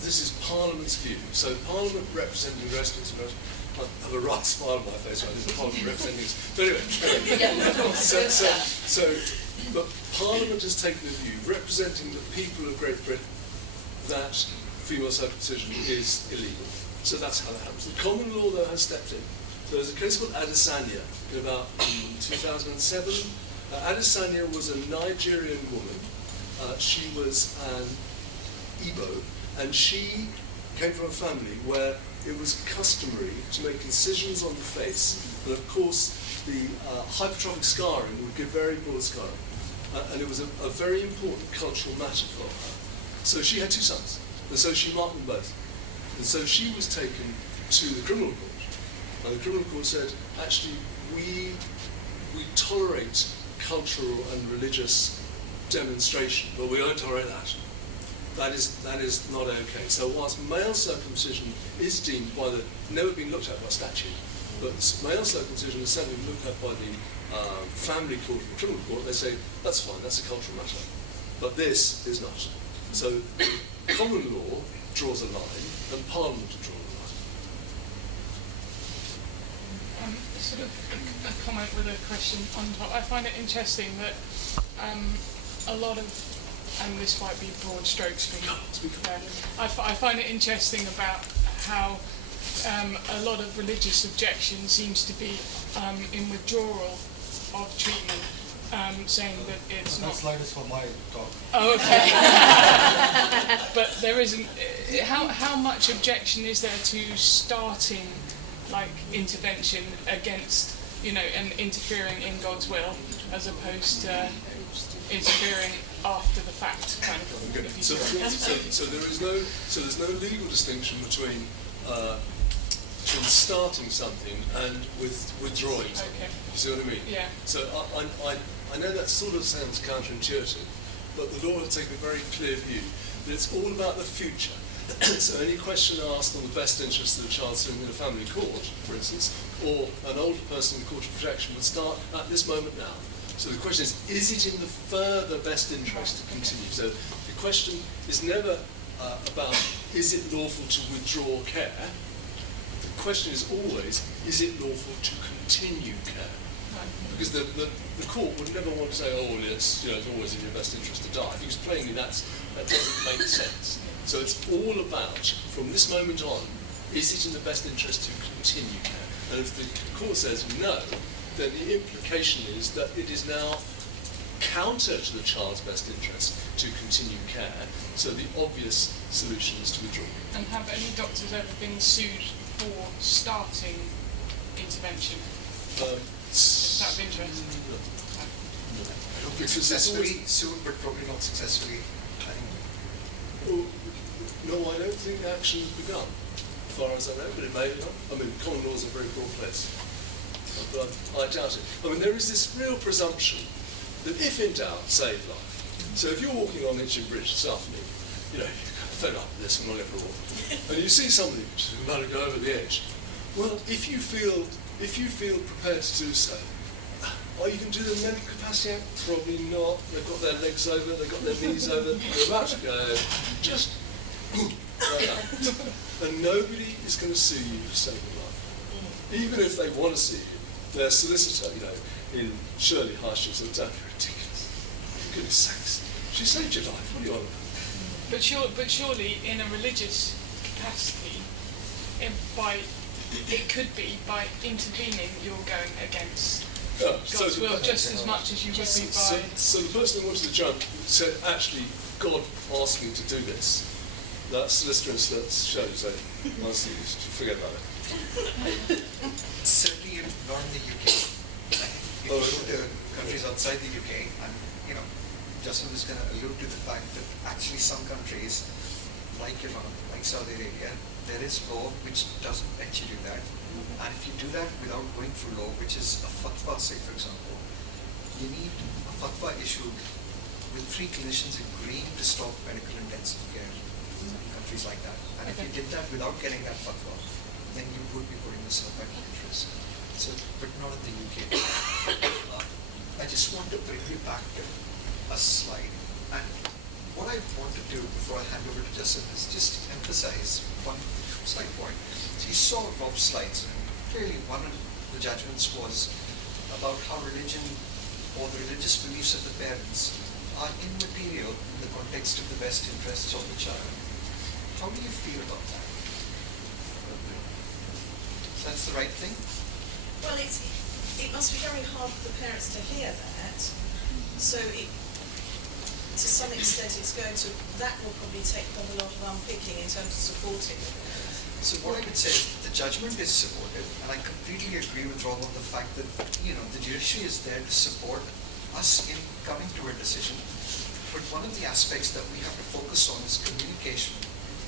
this is Parliament's view. So Parliament representing the rest of us, I have a right smile on my face right now, Parliament representing us. But anyway, but Parliament has taken a view, representing the people of Great Britain, that female circumcision is illegal. So that's how that happens. The common law, though, has stepped in. So there's a case called Adesanya in about 2007. Adesanya was a Nigerian woman. She was an Igbo, and she came from a family where it was customary to make incisions on the face, and of course the hypertrophic scarring would give very broad scarring, and it was a very important cultural matter for her. So she had 2 sons, and so she marked them both. And so she was taken to the criminal court, and the criminal court said, actually, we tolerate cultural and religious demonstration, but we don't tolerate that. That is not okay. So whilst male circumcision is deemed never been looked at by statute, but male circumcision is certainly looked at by the family court and the criminal court, they say, that's fine, that's a cultural matter. But this is not. So common law draws a line, and Parliament draws a line. Sort of a comment with a question on top. I find it interesting that a lot of, and this might be broad strokes for you, I find it interesting about how a lot of religious objection seems to be in withdrawal of treatment, saying that it's not... That slide is for my talk. Oh, okay. But there isn't... How much objection is there to starting, like, intervention against, and interfering in God's will, as opposed to interfering after the fact, kind of? Okay. So there's no legal distinction between starting something and withdrawing something. Okay. You see what I mean? Yeah. So I know that sort of sounds counterintuitive, but the law has taken a very clear view that it's all about the future. So any question asked on the best interest of the child sitting in a family court, for instance, or an older person in court of protection would start at this moment now. So the question is it in the further best interest to continue? So the question is never about, is it lawful to withdraw care? The question is always, is it lawful to continue care? Because the court would never want to say, oh, well, it's always in your best interest to die, because plainly that doesn't make sense. So it's all about, from this moment on, is it in the best interest to continue care? And if the court says no, then the implication is that it is now counter to the child's best interest to continue care, so the obvious solution is to withdraw. And have any doctors ever been sued for starting intervention? Is that of interest? No. Successfully sued, but probably not successfully. No, I don't think the action has begun, as far as I know, but it may have done. I mean, common law is a very broad place. But I doubt it. I mean, there is this real presumption that if in doubt, save life. So if you're walking on Hitchin Bridge this afternoon, you're fed up with this and want to go for a walk, and you see somebody who's about to go over the edge, well, if you feel prepared to do so, are you going to do the mental capacity act? Probably not. They've got their legs over, they've got their knees over, they're about to go, just like that. And nobody is going to sue you for saving life. Even if they want to sue you, their solicitor, in Shirley High Street said, don't be ridiculous. For goodness sakes. She saved your life. What are you on about? But surely, in a religious capacity, it could be by intervening, you're going against Yeah, God's will just as much as you would be So, by. so the person who wanted to jump said, actually, God asked me to do this. That solicitor and solicitor shows, honestly, you should forget about it. Certainly not in the UK. If you go to countries outside the UK, and Justin was going to allude to the fact that actually some countries, like Iran, like Saudi Arabia, there is law which doesn't let you do that. And if you do that without going through law, which is a fatwa, say for example, you need a fatwa issued with 3 clinicians agreeing to stop medical intensive care in countries like that. And if you did that without getting that fatwa, then you would be putting yourself at risk. So, but not in the UK. I just want to bring you back to a slide. And what I want to do before I hand over to Justin is just emphasize one slight point. So you saw Rob's slides, and clearly one of the judgments was about how religion or the religious beliefs of the parents are immaterial in the context of the best interests of the child. How do you feel about that? So that's the right thing? Well, it must be very hard for the parents to hear that. So to some extent that will probably take them a lot of unpicking in terms of supporting the parents. So what I would say is the judgment is supportive, and I completely agree with Rob on the fact that, the judiciary is there to support us in coming to a decision. But one of the aspects that we have to focus on is communication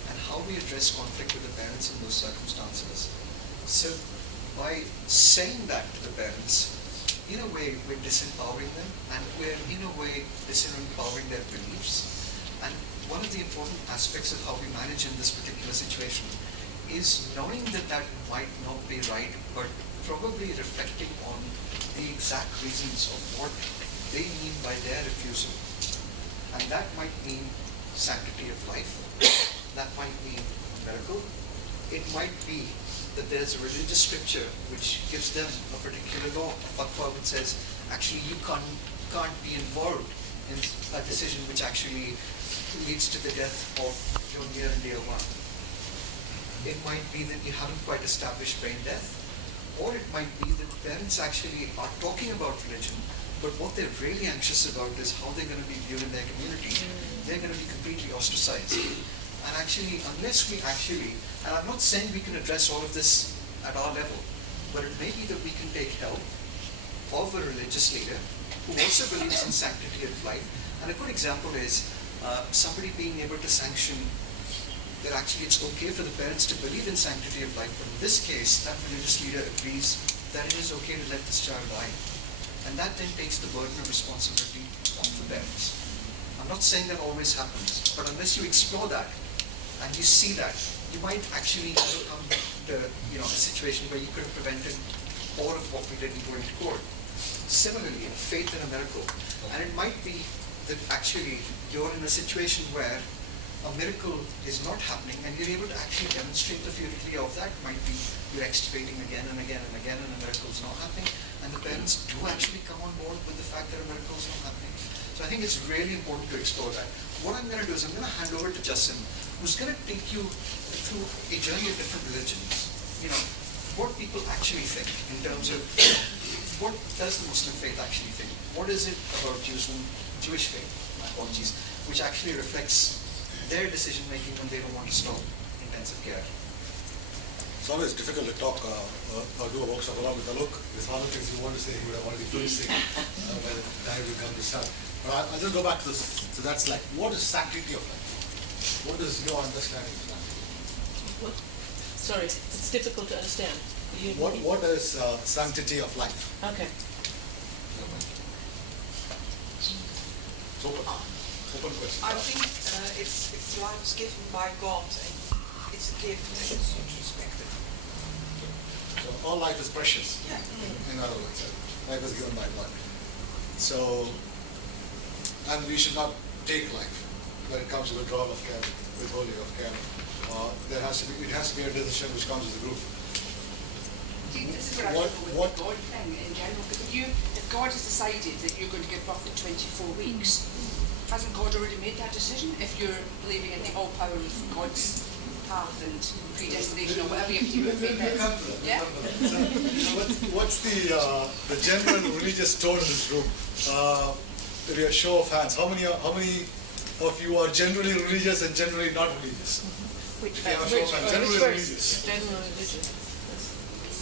and how we address conflict with the parents in those circumstances. So by saying that to the parents, in a way we're disempowering them, and we're in a way disempowering their beliefs. And one of the important aspects of how we manage in this particular situation is knowing that that might not be right, but probably reflecting on the exact reasons of what they mean by their refusal. And that might mean sanctity of life, that might mean a miracle, it might be that there's a religious scripture which gives them a particular law, a fatwa which says, actually you can't be involved in a decision which actually leads to the death of your near and dear one. It might be that you haven't quite established brain death, or it might be that parents actually are talking about religion, but what they're really anxious about is how they're going to be viewed in their community. They're going to be completely ostracized. And actually, unless we and I'm not saying we can address all of this at our level, but it may be that we can take help of a religious leader who also believes in sanctity of life. And a good example is somebody being able to sanction that actually it's okay for the parents to believe in sanctity of life, but in this case, that religious leader agrees that it is okay to let this child die. And that then takes the burden of responsibility off the parents. I'm not saying that always happens, but unless you explore that, and you see that, you might actually come to a situation where you could have prevented all of what we did in going to court. Similarly, faith in a miracle. And it might be that actually you're in a situation where a miracle is not happening and you're able to actually demonstrate the futility of that. It might be you're extubating again and again and again and a miracle is not happening. And the parents do actually come on board with the fact that a miracle is not happening. So I think it's really important to explore that. What I'm going to do is I'm going to hand over to Justin, who's going to take you through a journey of different religions. What people actually think in terms of what does the Muslim faith actually think? What is it about Jewish faith, apologies, which actually reflects their decision making when they don't want to stop intensive care? It's always difficult to talk or do a workshop along with Alok. There's other things you want to say, he would have already finished saying by the time we come to start. But I'll just go back to this. So that's like, what is sanctity of life? What is your understanding of sanctity? Sorry, it's difficult to understand. What is sanctity of life? Okay. So, open question. I think it's life given by God, and it's a gift and it's not respected. So all life is precious. Yeah. In other words, life is given by God. So, and we should not take life when it comes to withdrawal of care, withholding of care. It has to be a decision which comes as a group. This is where I struggle with the God thing in general. Because if God has decided that you're going to give birth at 24 weeks, hasn't God already made that decision? If you're believing in the all power of God's path and predestination or whatever you have to do with faith is. Yeah? What's the general religious tone in this room? Maybe a show of hands. How many of you are generally religious and generally not religious? Which If you have a show of hands, generally religious. General religious.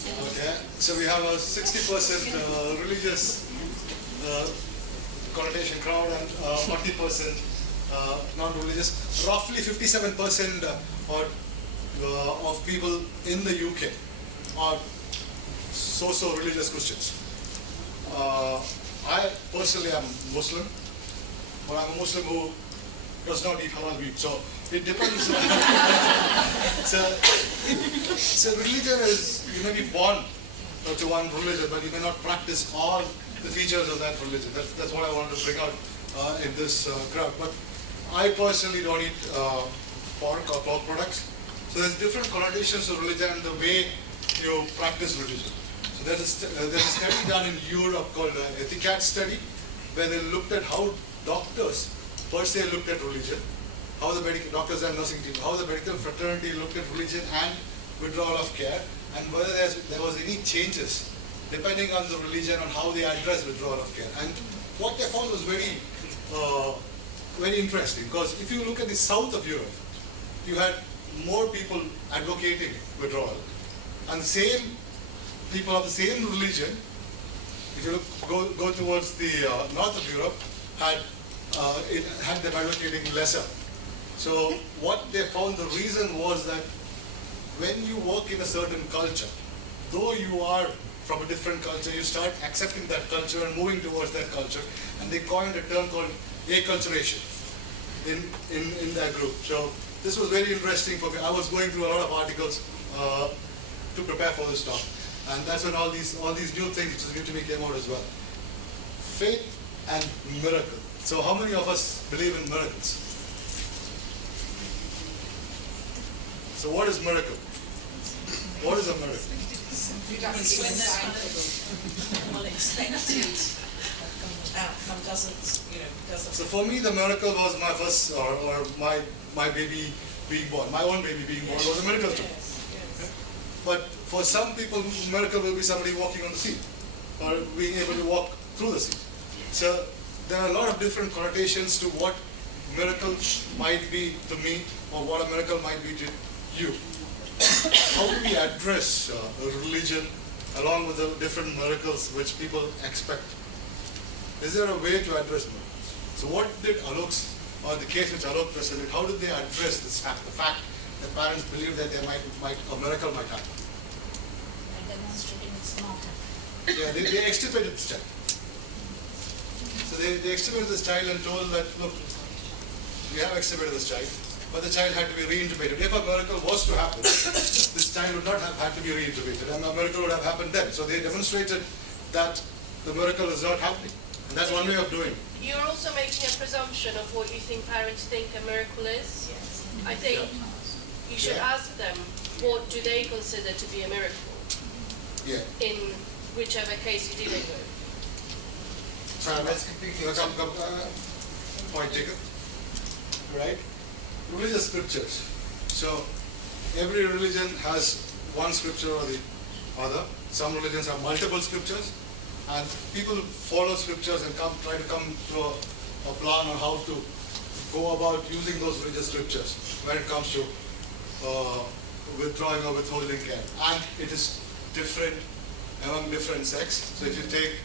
Okay, so we have a 60% religious connotation crowd and 40% non-religious. Roughly 57% of people in the UK are so-so religious Christians. I personally am Muslim, but I'm a Muslim who does not eat halal meat, so it depends. So religion is, you may be born to one religion, but you may not practice all the features of that religion. That's what I wanted to bring out in this crowd. But I personally don't eat pork or pork products. So there's different connotations of religion and the way you practice religion. So there's a study done in Europe called Ethicat study, where they looked at how doctors per se looked at religion, how the medical doctors and nursing team, how the medical fraternity looked at religion and withdrawal of care, and whether there was any changes depending on the religion on how they address withdrawal of care. And what they found was very interesting, because if you look at the south of Europe, you had more people advocating withdrawal, and the same people of the same religion, if you go towards the north of Europe, had them advocating lesser. So what they found, the reason was that when you work in a certain culture, though you are from a different culture, you start accepting that culture and moving towards that culture, and they coined a term called acculturation in that group. So this was very interesting for me. I was going through a lot of articles to prepare for this talk, and that's when all these new things which is new to me came out as well. Faith and miracle. So how many of us believe in miracles? So what is miracle? What is a miracle? Unexpected outcome doesn't. So for me, the miracle was my first, or my baby being born. My own baby being born was a miracle too. But for some people, miracle will be somebody walking on the sea, or being able to walk through the sea. So there are a lot of different connotations to what miracle might be to me, or what a miracle might be to you. How do we address religion along with the different miracles which people expect? Is there a way to address miracles? So what did Alok's, or the case which Alok presented, how did they address this fact, the fact that parents believe that a miracle might happen? By demonstrating it's not happening. Yeah, they extirpated this child. So they extirpated this child and told that, look, we have extirpated this child, but the child had to be reintubated. If a miracle was to happen, this child would not have had to be reintubated, and a miracle would have happened then. So they demonstrated that the miracle is not happening. And that's one way of doing it. You're also making a presumption of what you think parents think a miracle is. Yes. I think you should ask them, what do they consider to be a miracle? Yeah. In whichever case you're dealing with. Point taken. Right? Religious scriptures. So every religion has one scripture or the other. Some religions have multiple scriptures, and people follow scriptures and try to come to a plan on how to go about using those religious scriptures when it comes to withdrawing or withholding care. And it is different among different sects. So if you take,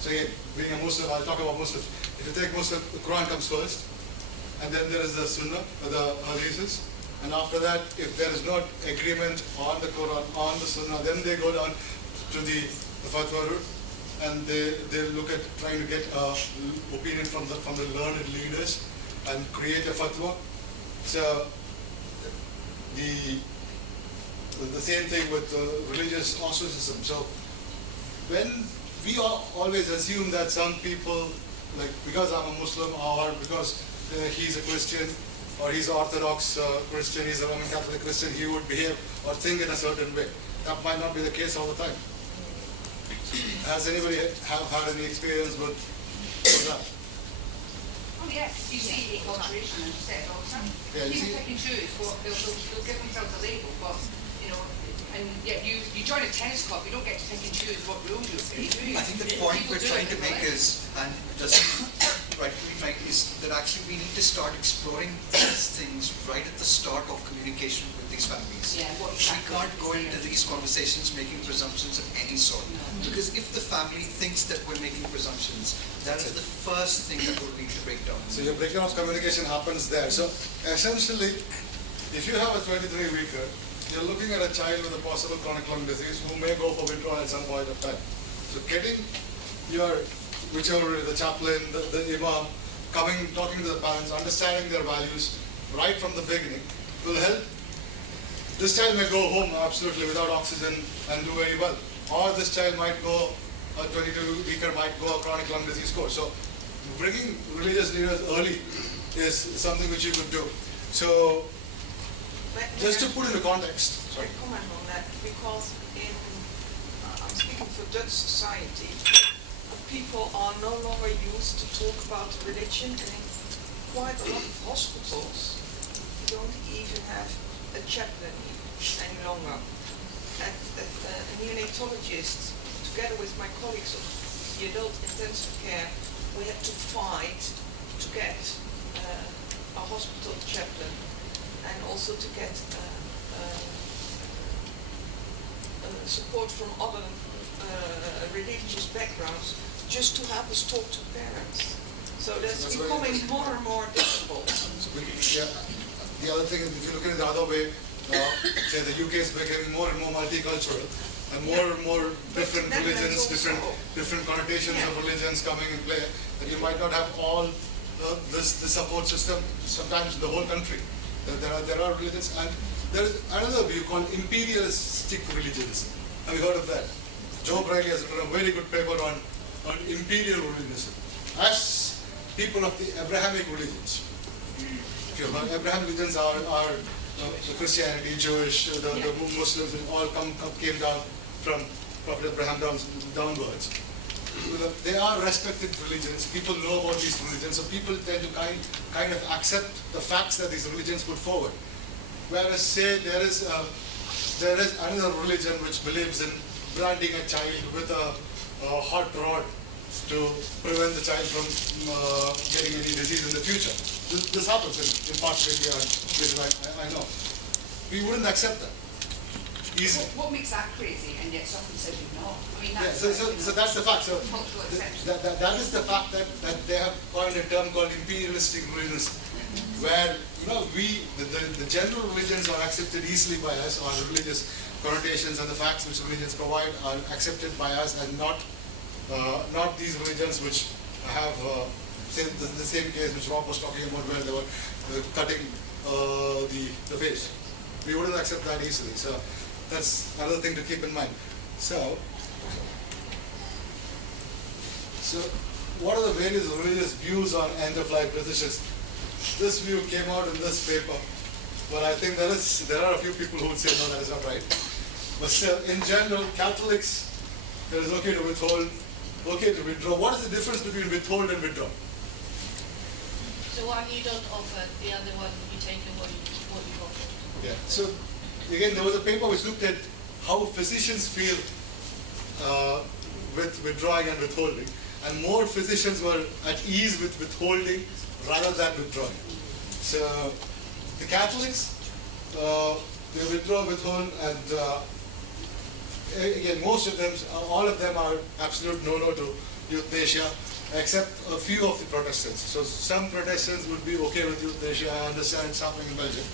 so again, being a Muslim, I'll talk about Muslims. If you take Muslim, the Quran comes first, and then there is the Sunnah, or the Hadiths, and after that, if there is not agreement on the Quran, on the Sunnah, then they go down to the Fatwa route, and they look at trying to get opinion from the learned leaders and create a fatwa. So the same thing with religious ostracism. So when we always assume that some people, like because I'm a Muslim or because he's a Christian or he's an Orthodox Christian, he's a Roman Catholic Christian, he would behave or think in a certain way. That might not be the case all the time. Has anybody have had any experience with that? Oh yeah, you see the alteration, and you say it all the time. Yeah, you People see- pick and choose what they'll give themselves a label, but you know, and yet you join a tennis club, you don't get to pick and choose what rules you obey, do you? I think the point we're trying to make is, and just rightfully frank, is that actually we need to start exploring these things right at the start of communication with these families. Yeah, what We exactly can't go is into there? these conversations making presumptions of any sort. Because if the family thinks that we're making presumptions, that is the first thing that will lead to breakdown. So your breakdown of communication happens there. So essentially, if you have a 23-weeker, you're looking at a child with a possible chronic lung disease who may go for withdrawal at some point of time. So getting your, whichever, the chaplain, the imam, coming, talking to the parents, understanding their values right from the beginning will help. This child may go home absolutely without oxygen and do very well. Or this child might go, a 22-weeker might go a chronic lung disease course. So bringing religious leaders early is something which you could do. So just to put into context, sorry. Comment on that, because in, I'm speaking for Dutch society, people are no longer used to talk about religion, and in quite a lot of hospitals, you don't even have a chaplain any longer. And a neonatologist, together with my colleagues of the adult intensive care, we had to fight to get a hospital chaplain, and also to get support from other religious backgrounds, just to help us talk to parents. So that's becoming more and more difficult. So the other thing is, if you look at it the other way, say the UK is becoming more and more multicultural, and more different religions, different connotations of religions coming in play, that you might not have all this support system sometimes in the whole country. There are religions, and there is another view called imperialistic religions. Have you heard of that? Joe Briley has written a very good paper on imperial religionism. As people of the Abrahamic religions, if you heard, Abrahamic religions are the Christianity, Jewish, the Muslims, all came down from Prophet Abraham downwards. They are respected religions. People know about these religions, so people tend to kind of accept the facts that these religions put forward. Whereas, say, there is another religion which believes in branding a child with a hot rod to prevent the child from getting any disease in the future. This happens in parts of India, which I know. We wouldn't accept that. What makes that crazy, and yet someone says no? I mean, that's so that's the fact. So cultural exception. that is the fact that they have coined a term called imperialistic religionism, where the general religions are accepted easily by us, or the religious connotations and the facts which religions provide are accepted by us, and not these religions which have say the same case which Rob was talking about, where they were cutting the face. We wouldn't accept that easily. So that's another thing to keep in mind. So what are the various religious views on end-of-life decisions? This view came out in this paper, but I think there are a few people who would say no, that is not right. But still, in general, Catholics, it is okay to withhold, okay to withdraw. What is the difference between withhold and withdraw? So one you don't offer, the other one you take and what you offer. Yeah. So again, there was a paper which looked at how physicians feel with withdrawing and withholding, and more physicians were at ease with withholding rather than withdrawing. So the Catholics, they withdraw, withhold, and again, most of them, all of them are absolute no to euthanasia, except a few of the Protestants. So some Protestants would be okay with euthanasia. I understand it's happening in Belgium.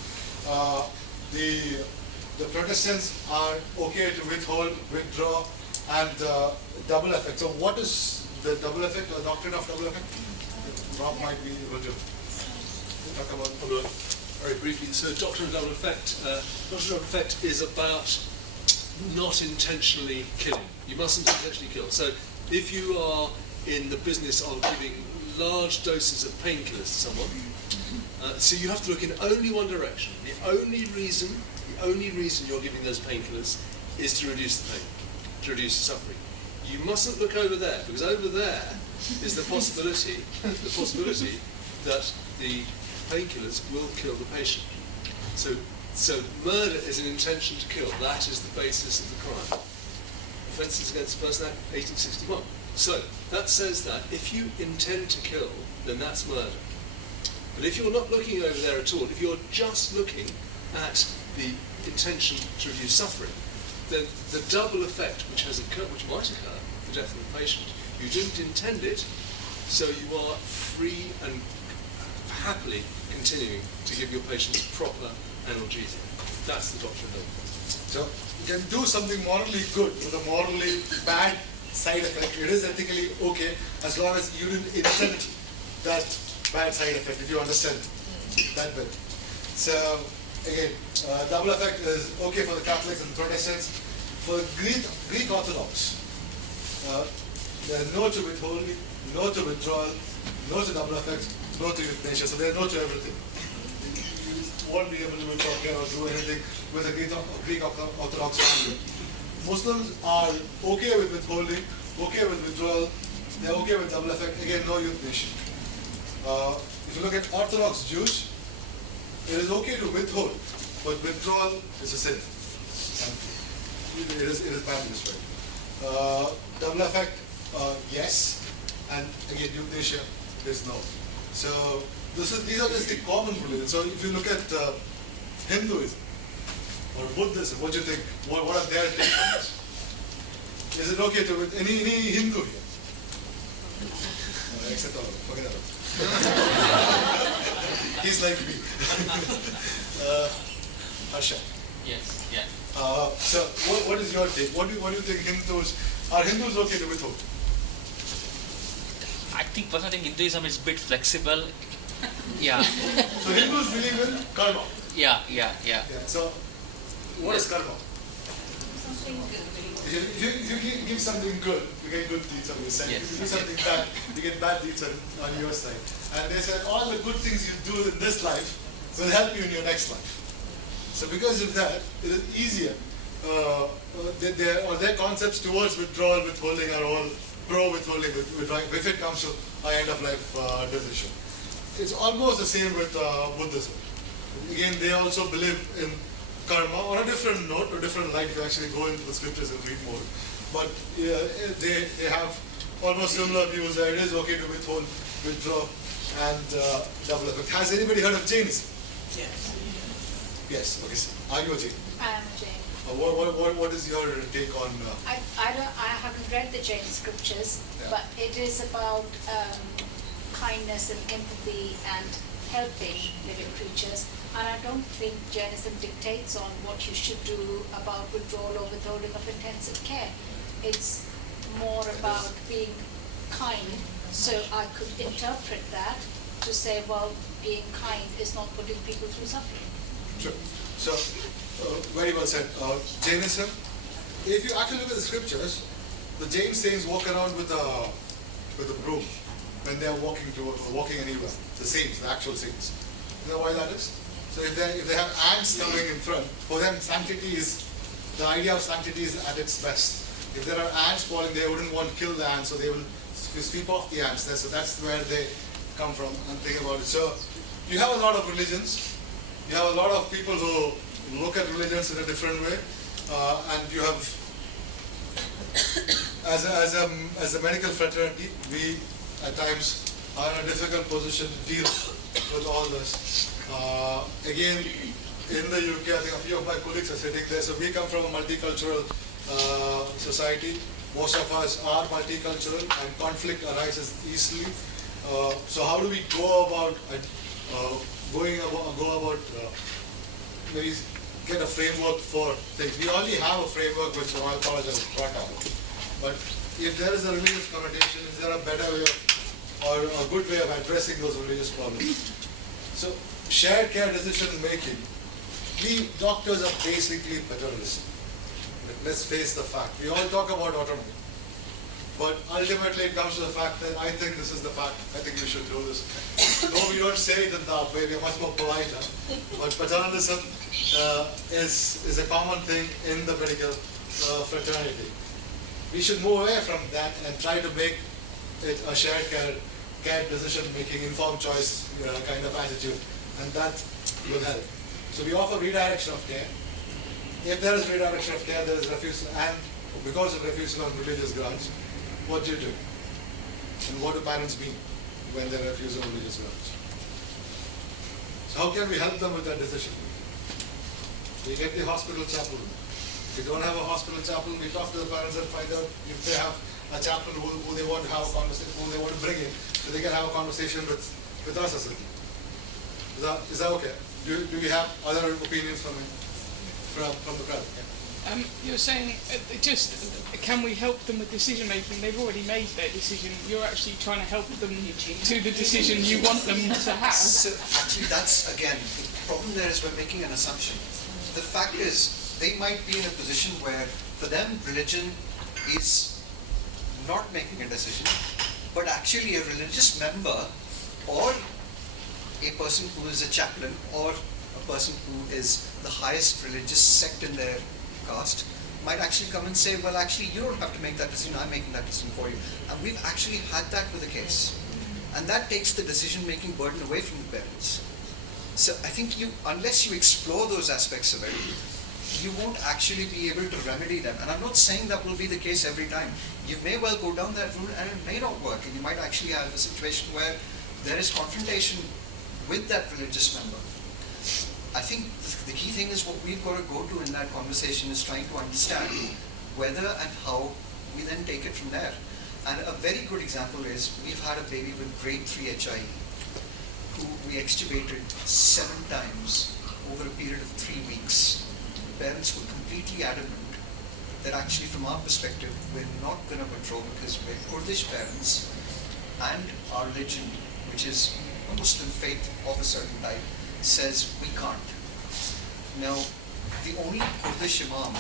The Protestants are okay to withhold, withdraw, and double effect. So what is the double effect, or doctrine of double effect? Rob might be able to talk about it. Very briefly, so doctrine of double effect. Doctrine of double effect is about not intentionally killing. You mustn't intentionally kill. So if you are in the business of giving large doses of painkillers to someone, so you have to look in only one direction. The only reason you're giving those painkillers is to reduce the pain, to reduce the suffering. You mustn't look over there, because over there is the possibility that the painkillers will kill the patient. So murder is an intention to kill. That is the basis of the crime. Offences Against the Person Act, 1861. So that says that if you intend to kill, then that's murder. But if you're not looking over there at all, if you're just looking at the intention to reduce suffering, then the double effect which might occur, the death of the patient, you didn't intend it, so you are free and happily continuing to give your patients proper analgesia. That's the doctrine of it. So you can do something morally good with a morally bad side effect. It is ethically okay as long as you didn't intend that bad side effect, if you understand that bit. So again, double effect is okay for the Catholics and the Protestants. For the Greek Orthodox, there is no to withholding, no to withdrawal, no to double effect, no to euthanasia. So there is no to everything. You won't be able to withdraw care or do anything with a Greek Orthodox family. Muslims are okay with withholding, okay with withdrawal, they're okay with double effect, again no euthanasia. If you look at Orthodox Jews, it is okay to withhold, but withdrawal is a sin. And it is badly destroyed. Double effect, yes, and again euthanasia is no. So these are just the common religions. So if you look at Hinduism or Buddhism, what do you think? What are their takes on this? Is it okay to with any Hindu here? Except all of them, forget about it. He's like me. Harsha. Yes, yeah. So what is your take? What do you think are Hindus okay to withhold? I think personally Hinduism is a bit flexible. Yeah. So Hindus believe in karma. Yeah. So what is karma? Something good. If you give something good, you get good deeds on your side. Yes. If you do something bad, you get bad deeds on your side. And they said all the good things you do in this life will help you in your next life. So because of that, it is easier. Their concepts towards withdrawal, withholding are all pro-withholding, if it comes to a end-of-life decision. It's almost the same with Buddhism. Again, they also believe in karma on a different note, or different light. You actually go into the scriptures and read more. But they have almost similar views that it is okay to withhold, withdraw, and double effect. Has anybody heard of Jainism? Yes. Yes. Okay. Are you a Jain? I am a Jain. What is your take on? I haven't read the Jain scriptures, Yeah. but it is about kindness and empathy and helping living creatures. And I don't think Jainism dictates on what you should do about withdrawal or withholding of intensive care. It's more about being kind. So I could interpret that to say, well, being kind is not putting people through suffering. Sure. So, very well said. Jainism, if you actually look at the scriptures, the Jain saints walk around with a broom when they are walking anywhere. The saints, the actual saints. You know why that is? So if they have ants coming in front, for them the idea of sanctity is at its best. If there are ants falling, they wouldn't want to kill the ants, so they will sweep off the ants. So that's where they come from, and think about it. So you have a lot of religions. You have a lot of people who look at religions in a different way, and you have, as a medical fraternity, we at times are in a difficult position to deal with all this. Again, in the UK, I think a few of my colleagues are sitting there. So we come from a multicultural society. Most of us are multicultural, and conflict arises easily. So how do we go about maybe get a framework for things? We already have a framework which Royal College has brought out. But if there is a religious connotation, is there a better way or a good way of addressing those religious problems? So shared care decision making, we doctors are basically paternalistic. Let's face the fact. We all talk about autonomy. But ultimately it comes to the fact that I think this is the fact, I think we should do this. No, we don't say it in that way, we're much more polite. But paternalism is a common thing in the medical fraternity. We should move away from that and try to make it a shared care decision-making, informed choice kind of attitude, and that will help. So we offer redirection of care. If there is redirection of care, there is refusal, and because of refusal on religious grounds, what do you do? And what do parents mean when they refuse on religious grounds? So how can we help them with that decision? We get the hospital chaplain. If we don't have a hospital chaplain, we talk to the parents and find out if they have a chaplain who they want to have a conversation, who they want to bring in, so they can have a conversation with us as a team. Is that okay? Do we have other opinions from the crowd? Yeah. You're saying just can we help them with decision making? They've already made their decision. You're actually trying to help them to the decision you want them to have. So actually, that's again the problem. There is we're making an assumption. The fact is, they might be in a position where for them religion is not making a decision, but actually a religious member or a person who is a chaplain or a person who is the highest religious sect in their caste might actually come and say, well, actually, you don't have to make that decision, I'm making that decision for you. And we've actually had that with a case. And that takes the decision-making burden away from the parents. So I think unless you explore those aspects of it, you won't actually be able to remedy them. And I'm not saying that will be the case every time. You may well go down that route and it may not work. And you might actually have a situation where there is confrontation with that religious member. I think the key thing is what we've got to go to in that conversation is trying to understand whether and how we then take it from there. And a very good example is we've had a baby with grade 3 HIV who we extubated 7 times over a period of 3 weeks. Parents were completely adamant that actually from our perspective we're not going to withdraw because we're Kurdish parents and our religion, which is a Muslim faith of a certain type, says we can't. Now, the only Kurdish imam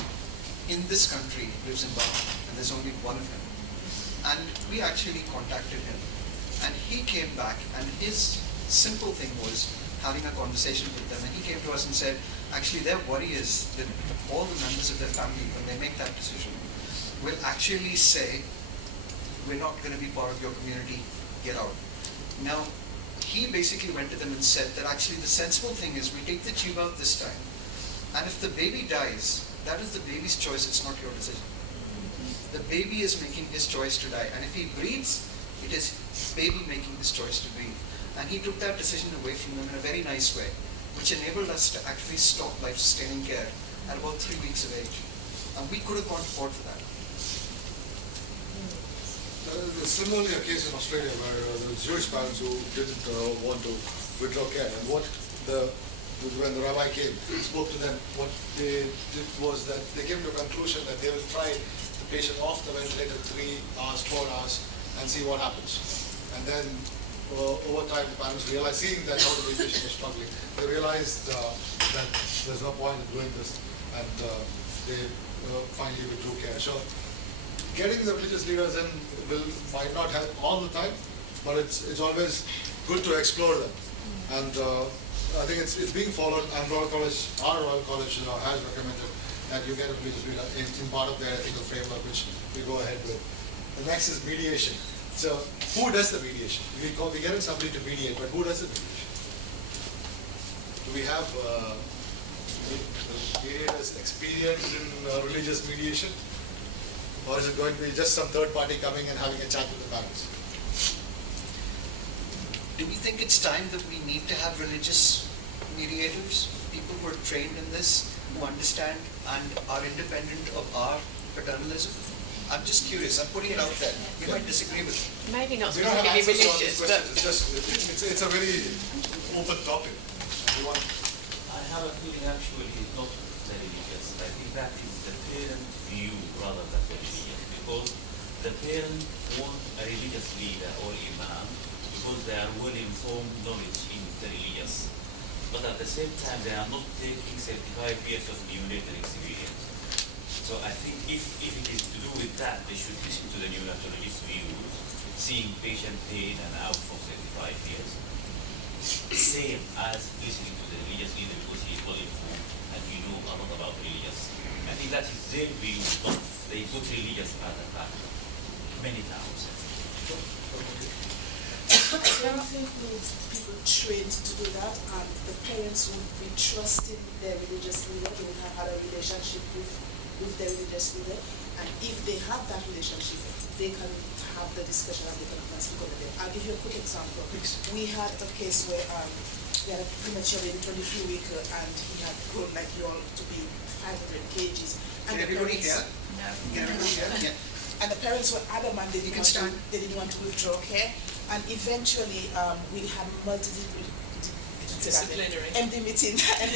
in this country lives in Bahrain, and there's only one of him. And we actually contacted him, and he came back, and his simple thing was having a conversation with them, and he came to us and said, actually their worry is that all the members of their family, when they make that decision, will actually say, we're not going to be part of your community, get out. Now, he basically went to them and said that actually the sensible thing is we take the tube out this time, and if the baby dies, that is the baby's choice, it's not your decision. The baby is making his choice to die, and if he breathes, it is baby making his choice to breathe. And he took that decision away from them in a very nice way, which enabled us to actually stop life-sustaining care at about 3 weeks of age. And we could have gone to court for that. There's similarly a case in Australia where there were Jewish parents who didn't want to withdraw care, and when the rabbi came, he spoke to them, what they did was that they came to a conclusion that they will try the patient off the ventilator 3 hours, 4 hours, and see what happens. And then over time, the parents realized, seeing that how the patient was struggling, they realized that there's no point in doing this, and they finally withdrew care. So, getting the religious leaders in might not help all the time, but it's always good to explore them. And I think it's being followed, and our Royal College has recommended that you get a religious leader in part of their ethical framework, which we go ahead with. The next is mediation. So who does the mediation? We get in somebody to mediate, but who does the mediation? Do we have mediators experienced in religious mediation? Or is it going to be just some third party coming and having a chat with the parents? Do we think it's time that we need to have religious mediators? People who are trained in this, who understand and are independent of our paternalism? I'm just curious, I'm putting it out there. You might disagree with me. Maybe not We don't have specifically answers to all these religious, but questions. It's a very open topic. I have a feeling actually it's not the religious. I think that is the parent view rather than the religious, because the parent want a religious leader or imam because they are well-informed knowledge in the religious. But at the same time, they are not taking 35 years of neonatal experience. So I think if it is to do with that, they should listen to the neonatologist views, seeing patient in and out for 35 years. Same as listening to the religious leader because he is well informed and he knows a lot about religious. I think that is their view, but they put religious at the back many times. don't think we need people trained to do that, and the parents would be trusting their religious leader. They would have had a relationship with their religious leader, and if they have that relationship, they can have the discussion and they can speak over them. I'll give you a quick example. We had a case where we had a premature baby, 23-week, and he had grown like you all to be 500 kgs. And Can everybody hear? No. Can everybody hear? Yeah. And the parents were adamant they didn't want to withdraw care, and eventually we had Disciplinary. MD meetings, and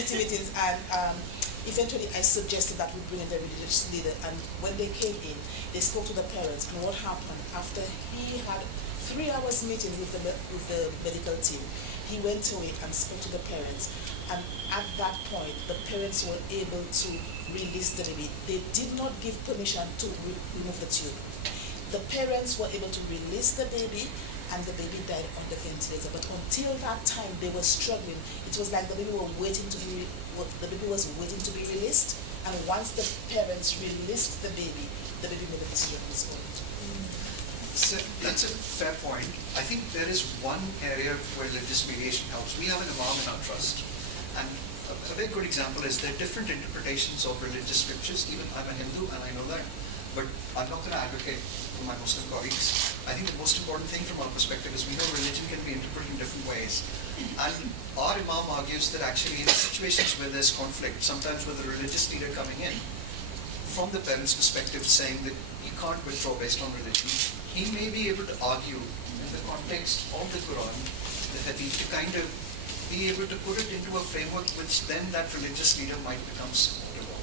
eventually I suggested that we bring in the religious leader, and when they came in, they spoke to the parents, and what happened after he had 3 hours meeting with the medical team, he went away and spoke to the parents, and at that point, the parents were able to release the baby. They did not give permission to remove the tube. The parents were able to release the baby, and the baby died on the ventilator. But until that time, they were struggling. It was like the baby was waiting to be released, and once the parents released the baby made a decision on its own. So that's a fair point. I think there is one area where religious mediation helps. We have an imam in our trust, and a very good example is there are different interpretations of religious scriptures. Even I'm a Hindu and I know that, but I'm not going to advocate for my Muslim colleagues. I think the most important thing from our perspective is we know religion can be interpreted in different ways. And our imam argues that actually in situations where there's conflict, sometimes with a religious leader coming in, from the parent's perspective saying that you can't withdraw based on religion, he may be able to argue in the context of the Quran, the Hadith, to kind of be able to put it into a framework which then that religious leader might become supportive of.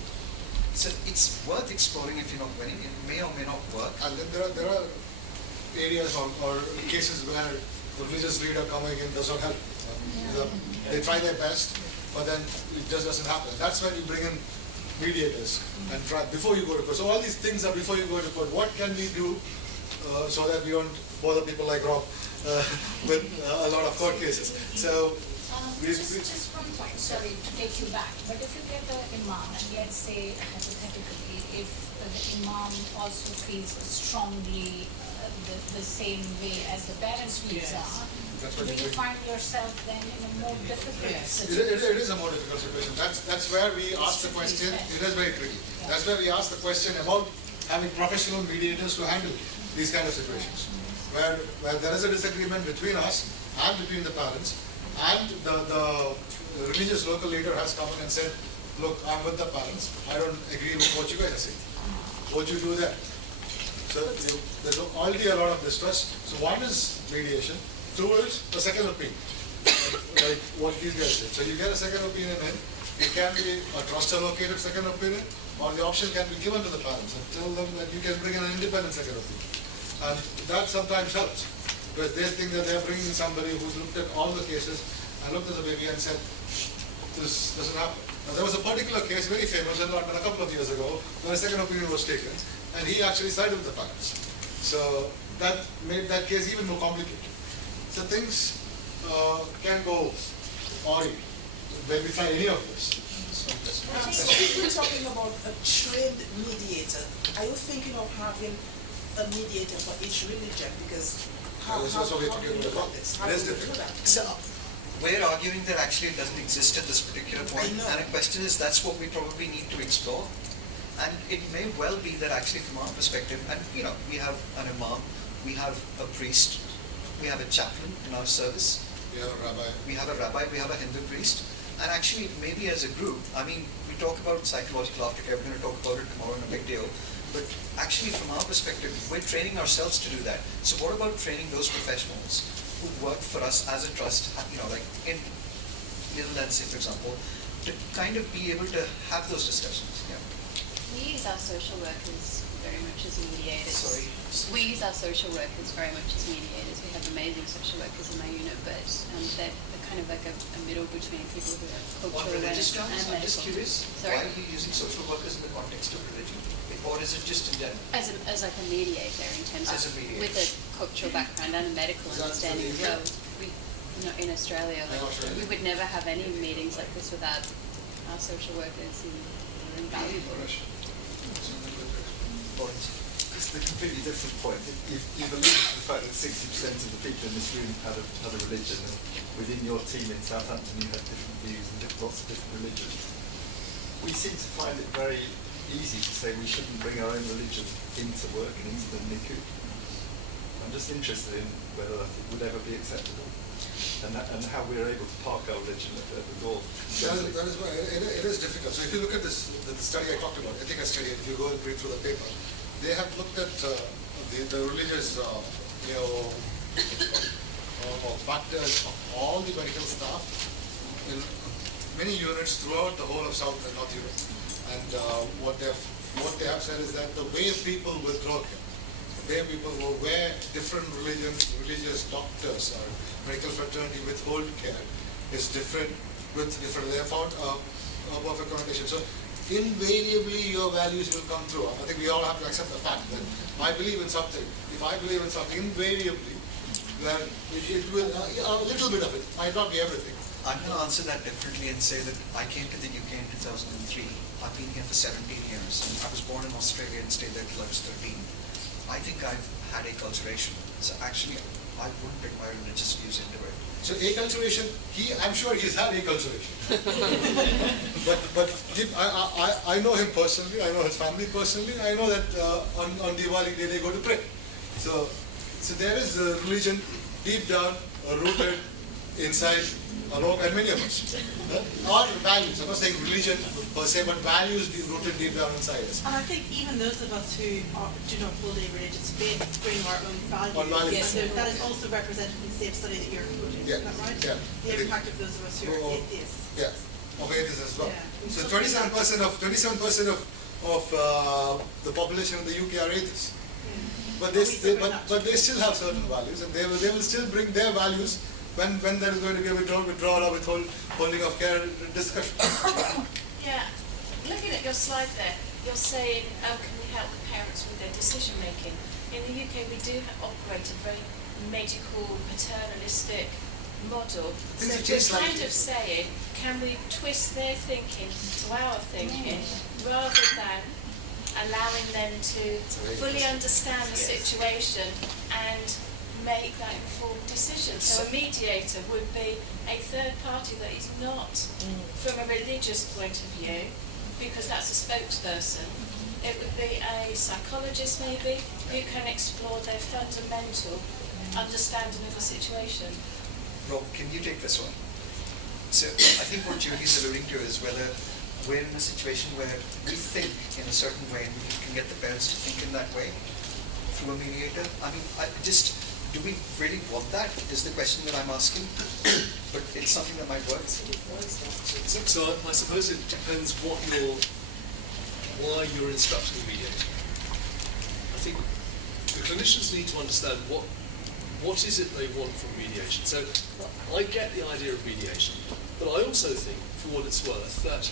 So it's worth exploring if you're not winning. It may or may not work. And then there are areas or cases where the religious leader coming in does not help. They try their best, but then it just doesn't happen. That's when you bring in mediators and try before you go to court. So all these things are before you go to court. What can we do so that we don't bother people like Rob with a lot of court cases? So just one point, sorry to take you back, but if you get the imam, and let's say hypothetically, if the imam also feels strongly the same way as the parents' views are, do you find yourself then in a more difficult situation? It is a more difficult situation. That's where we ask the question. It is very tricky. That's where we ask the question about having professional mediators to handle these kind of situations, where there is a disagreement between us and between the parents, and the religious local leader has come in and said, look, I'm with the parents, I don't agree with what you guys are saying. What you do there? So there's already a lot of distrust. So one is mediation, two is a second opinion, like what these guys said. So you get a second opinion in, it can be a trust-allocated second opinion, or the option can be given to the parents and tell them that you can bring in an independent second opinion. And that sometimes helps, because they think that they're bringing somebody who's looked at all the cases and looked at the baby and said, this doesn't happen. Now, there was a particular case, very famous in London a couple of years ago, where a second opinion was taken, and he actually sided with the parents. So that made that case even more complicated. So things can go awry when we try any of this. So if we're talking about a trained mediator, are you thinking of having a mediator for each religion? Because how do we do this? How do we do that? So we're arguing that actually it doesn't exist at this particular point, and the question is that's what we probably need to explore. And it may well be that actually from our perspective, and we have an imam, we have a priest, we have a chaplain in our service, we have a rabbi, we have a Hindu priest, and actually maybe as a group, I mean, we talk about psychological aftercare, we're going to talk about it tomorrow in a big deal, but actually from our perspective, we're training ourselves to do that. So what about training those professionals who work for us as a trust, like in Netherlands, for example, to kind of be able to have those discussions? Yeah. We use our social workers very much as mediators. Sorry? We use our social workers very much as mediators. We have amazing social workers in my unit, but they're kind of like a middle between people who have cultural awareness and medical. I'm just curious, Sorry? why are you using social workers in the context of religion? Or is it just in general? As like a mediator in terms of with a cultural background and a medical understanding. So we, in Australia, we would never have any meetings like this without our social workers, and they're invaluable. This a completely different point. You've alluded to the fact that 60% of the people in this room had a religion, and within your team in Southampton you had different views and lots of different religions. We seem to find it very easy to say we shouldn't bring our own religion into work and into the NICU. I'm just interested in whether that would ever be acceptable, and how we're able to park our religion at the door. That is why it is difficult. So if you look at this, the study I talked about, ethics study, if you go and read through the paper, they have looked at the religious factors of all the medical staff in many units throughout the whole of South and North Europe. And what they have said is that the way people withdraw care, the way people where different religious doctors or medical fraternity withhold care is different with different. They have found a perfect correlation. So invariably your values will come through. I think we all have to accept the fact that I believe in something. If I believe in something, invariably, then it will, a little bit of it, might not be everything. I'm going to answer that differently and say that I came to the UK in 2003. I've been here for 17 years. I was born in Australia and stayed there till I was 13. I think I've had acculturation. So actually, I wouldn't bring my religious views into it. So acculturation, I'm sure he's had acculturation. but I know him personally, I know his family personally, I know that on Diwali day they go to pray. So there is a religion deep down rooted inside along and many of us. Our values, I'm not saying religion per se, but values rooted deep down inside us. And I think even those of us who do not hold a religious faith bring our own values. Yes. And that is also represented in the same study that you're quoting. Yeah. Is that right? Yeah. The impact of those of us who are atheists. Yeah, of atheists as well. Yeah. So 27% of the population in the UK are atheists. But they still have certain values, and they will still bring their values when there is going to be a withdrawal or withholding of care discussion. Yeah, looking at your slide there, you're saying, can we help parents with their decision making? In the UK, we do operate a very medical, paternalistic model. So we're kind of saying, can we twist their thinking to our thinking, rather than allowing them to fully understand the situation and make that informed decision. So a mediator would be a third party that is not from a religious point of view, because that's a spokesperson. It would be a psychologist maybe who can explore their fundamental understanding of the situation. Rob, can you take this one? So I think what Julie's alluding to is whether we're in a situation where we think in a certain way and we can get the parents to think in that way through a mediator. I mean, do we really want that is the question that I'm asking, but it's something that might work. So I suppose it depends why you're instructing the mediator. I think the clinicians need to understand what is it they want from mediation. So I get the idea of mediation, but I also think, for what it's worth, that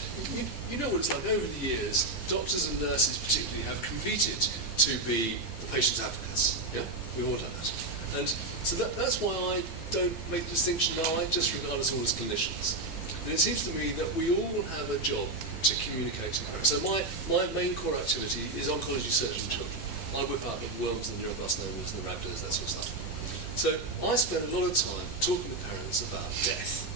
you know what it's like over the years, doctors and nurses particularly have competed to be the patient's advocates. Yeah, we've all done that. And so that's why I don't make the distinction now, I just regard us all as clinicians. And it seems to me that we all have a job to communicate to parents. So my main core activity is oncology research in children. I whip out the worms and the neuroblastomas and the rhabdos, that sort of stuff. So I spend a lot of time talking to parents about death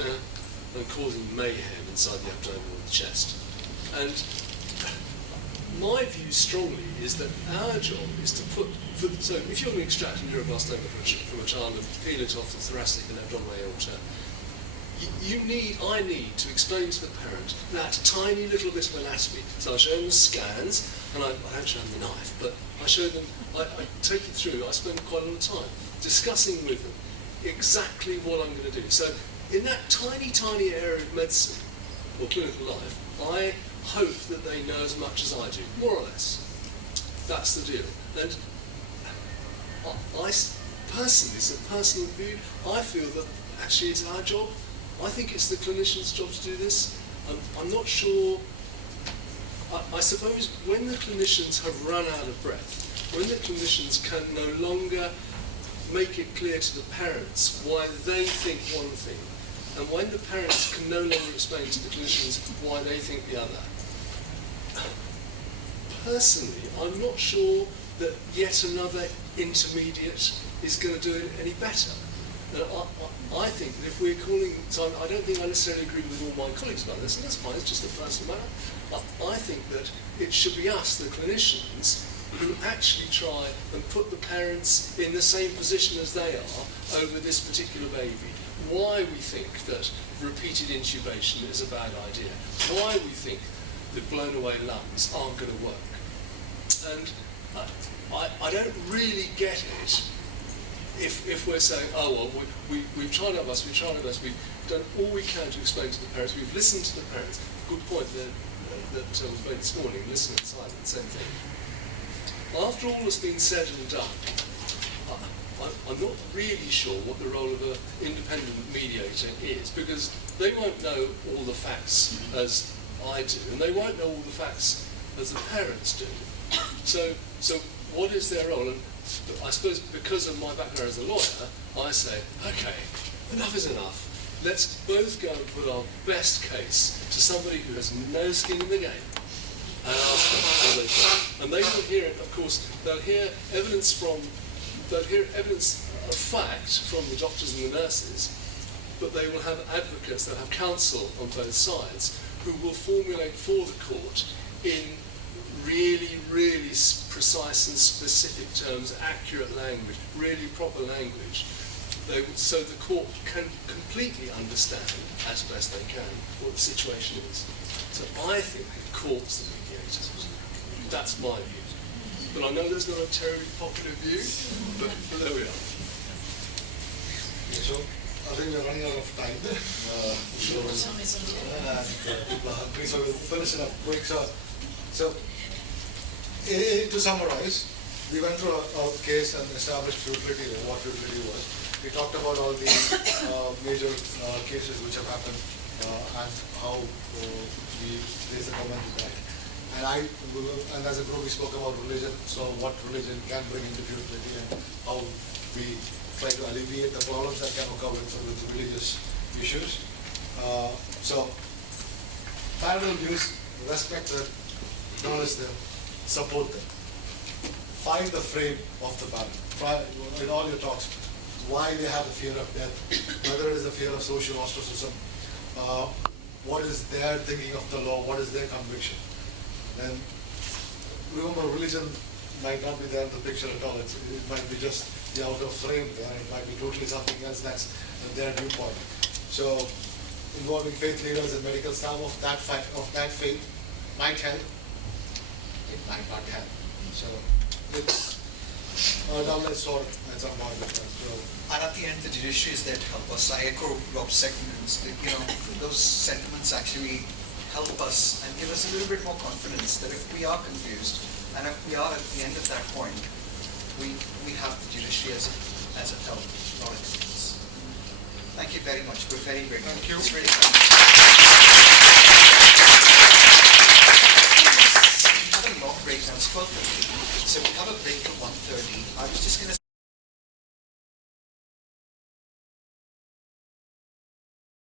and causing mayhem inside the abdomen or the chest. And my view strongly is that our job is to so if you're going to extract a neuroblastoma from a child and peel it off the thoracic and abdominal aorta, I need to explain to the parent that tiny little bit of anatomy. So I show them the scans, and I don't show them the knife, but I show them, I take it through, I spend quite a lot of time discussing with them exactly what I'm going to do. So in that tiny, tiny area of medicine, or clinical life, I hope that they know as much as I do, more or less. That's the deal. And I personally, it's a personal view, I feel that actually it's our job. I think it's the clinician's job to do this. I'm not sure, I suppose when the clinicians have run out of breath, when the clinicians can no longer make it clear to the parents why they think one thing, and when the parents can no longer explain to the clinicians why they think the other, personally, I'm not sure that yet another intermediate is going to do it any better. I think that if we're calling, so I don't think I necessarily agree with all my colleagues about this, and that's fine, it's just a personal matter. I think that it should be us, the clinicians, who actually try and put the parents in the same position as they are over this particular baby. Why we think that repeated intubation is a bad idea. Why we think that blown away lungs aren't going to work. And I don't really get it if we're saying, oh well, we've tried our best, we've done all we can to explain to the parents, we've listened to the parents. Good point that was made this morning, listen and silence, same thing. After all has been said and done, I'm not really sure what the role of an independent mediator is, because they won't know all the facts as I do, and they won't know all the facts as the parents do. So what is their role? And I suppose because of my background as a lawyer, I say, okay, enough is enough. Let's both go and put our best case to somebody who has no skin in the game and ask them what they think. And they will hear it, of course, they'll hear evidence of fact from the doctors and the nurses, but they will have advocates, they'll have counsel on both sides who will formulate for the court in really, really precise and specific terms, accurate language, really proper language, so the court can completely understand, as best they can, what the situation is. So I think the court's the mediators. That's my view. But I know there's not a terribly popular view, but there we are. So I think we're running out of time. People are hungry, so we'll finish it up quick. So to summarize, we went through our case and established futility, what futility was. We talked about all the major cases which have happened and how we raised the comment to that. And as a group we spoke about religion, so what religion can bring into futility and how we try to alleviate the problems that can occur with religious issues. So parental views, respect them, acknowledge them, support them. Find the frame of the parent. In all your talks, why they have the fear of death, whether it is a fear of social ostracism, what is their thinking of the law, what is their conviction. And remember, religion might not be there in the picture at all. It might be just the outer frame there. It might be totally something else that's their viewpoint. So involving faith leaders and medical staff of that faith might help. It might not help. So it's a double-edged sword at some point. And at the end, the judiciary is there to help us. I echo Rob's sentiments. Those sentiments actually help us and give us a little bit more confidence that if we are confused and if we are at the end of that point, we have the judiciary as a help, not a hindrance. Thank you very much. We're very grateful. Thank you. It's really we have a long break now. It's 12:50, so we have a break till 1:30. I was just going to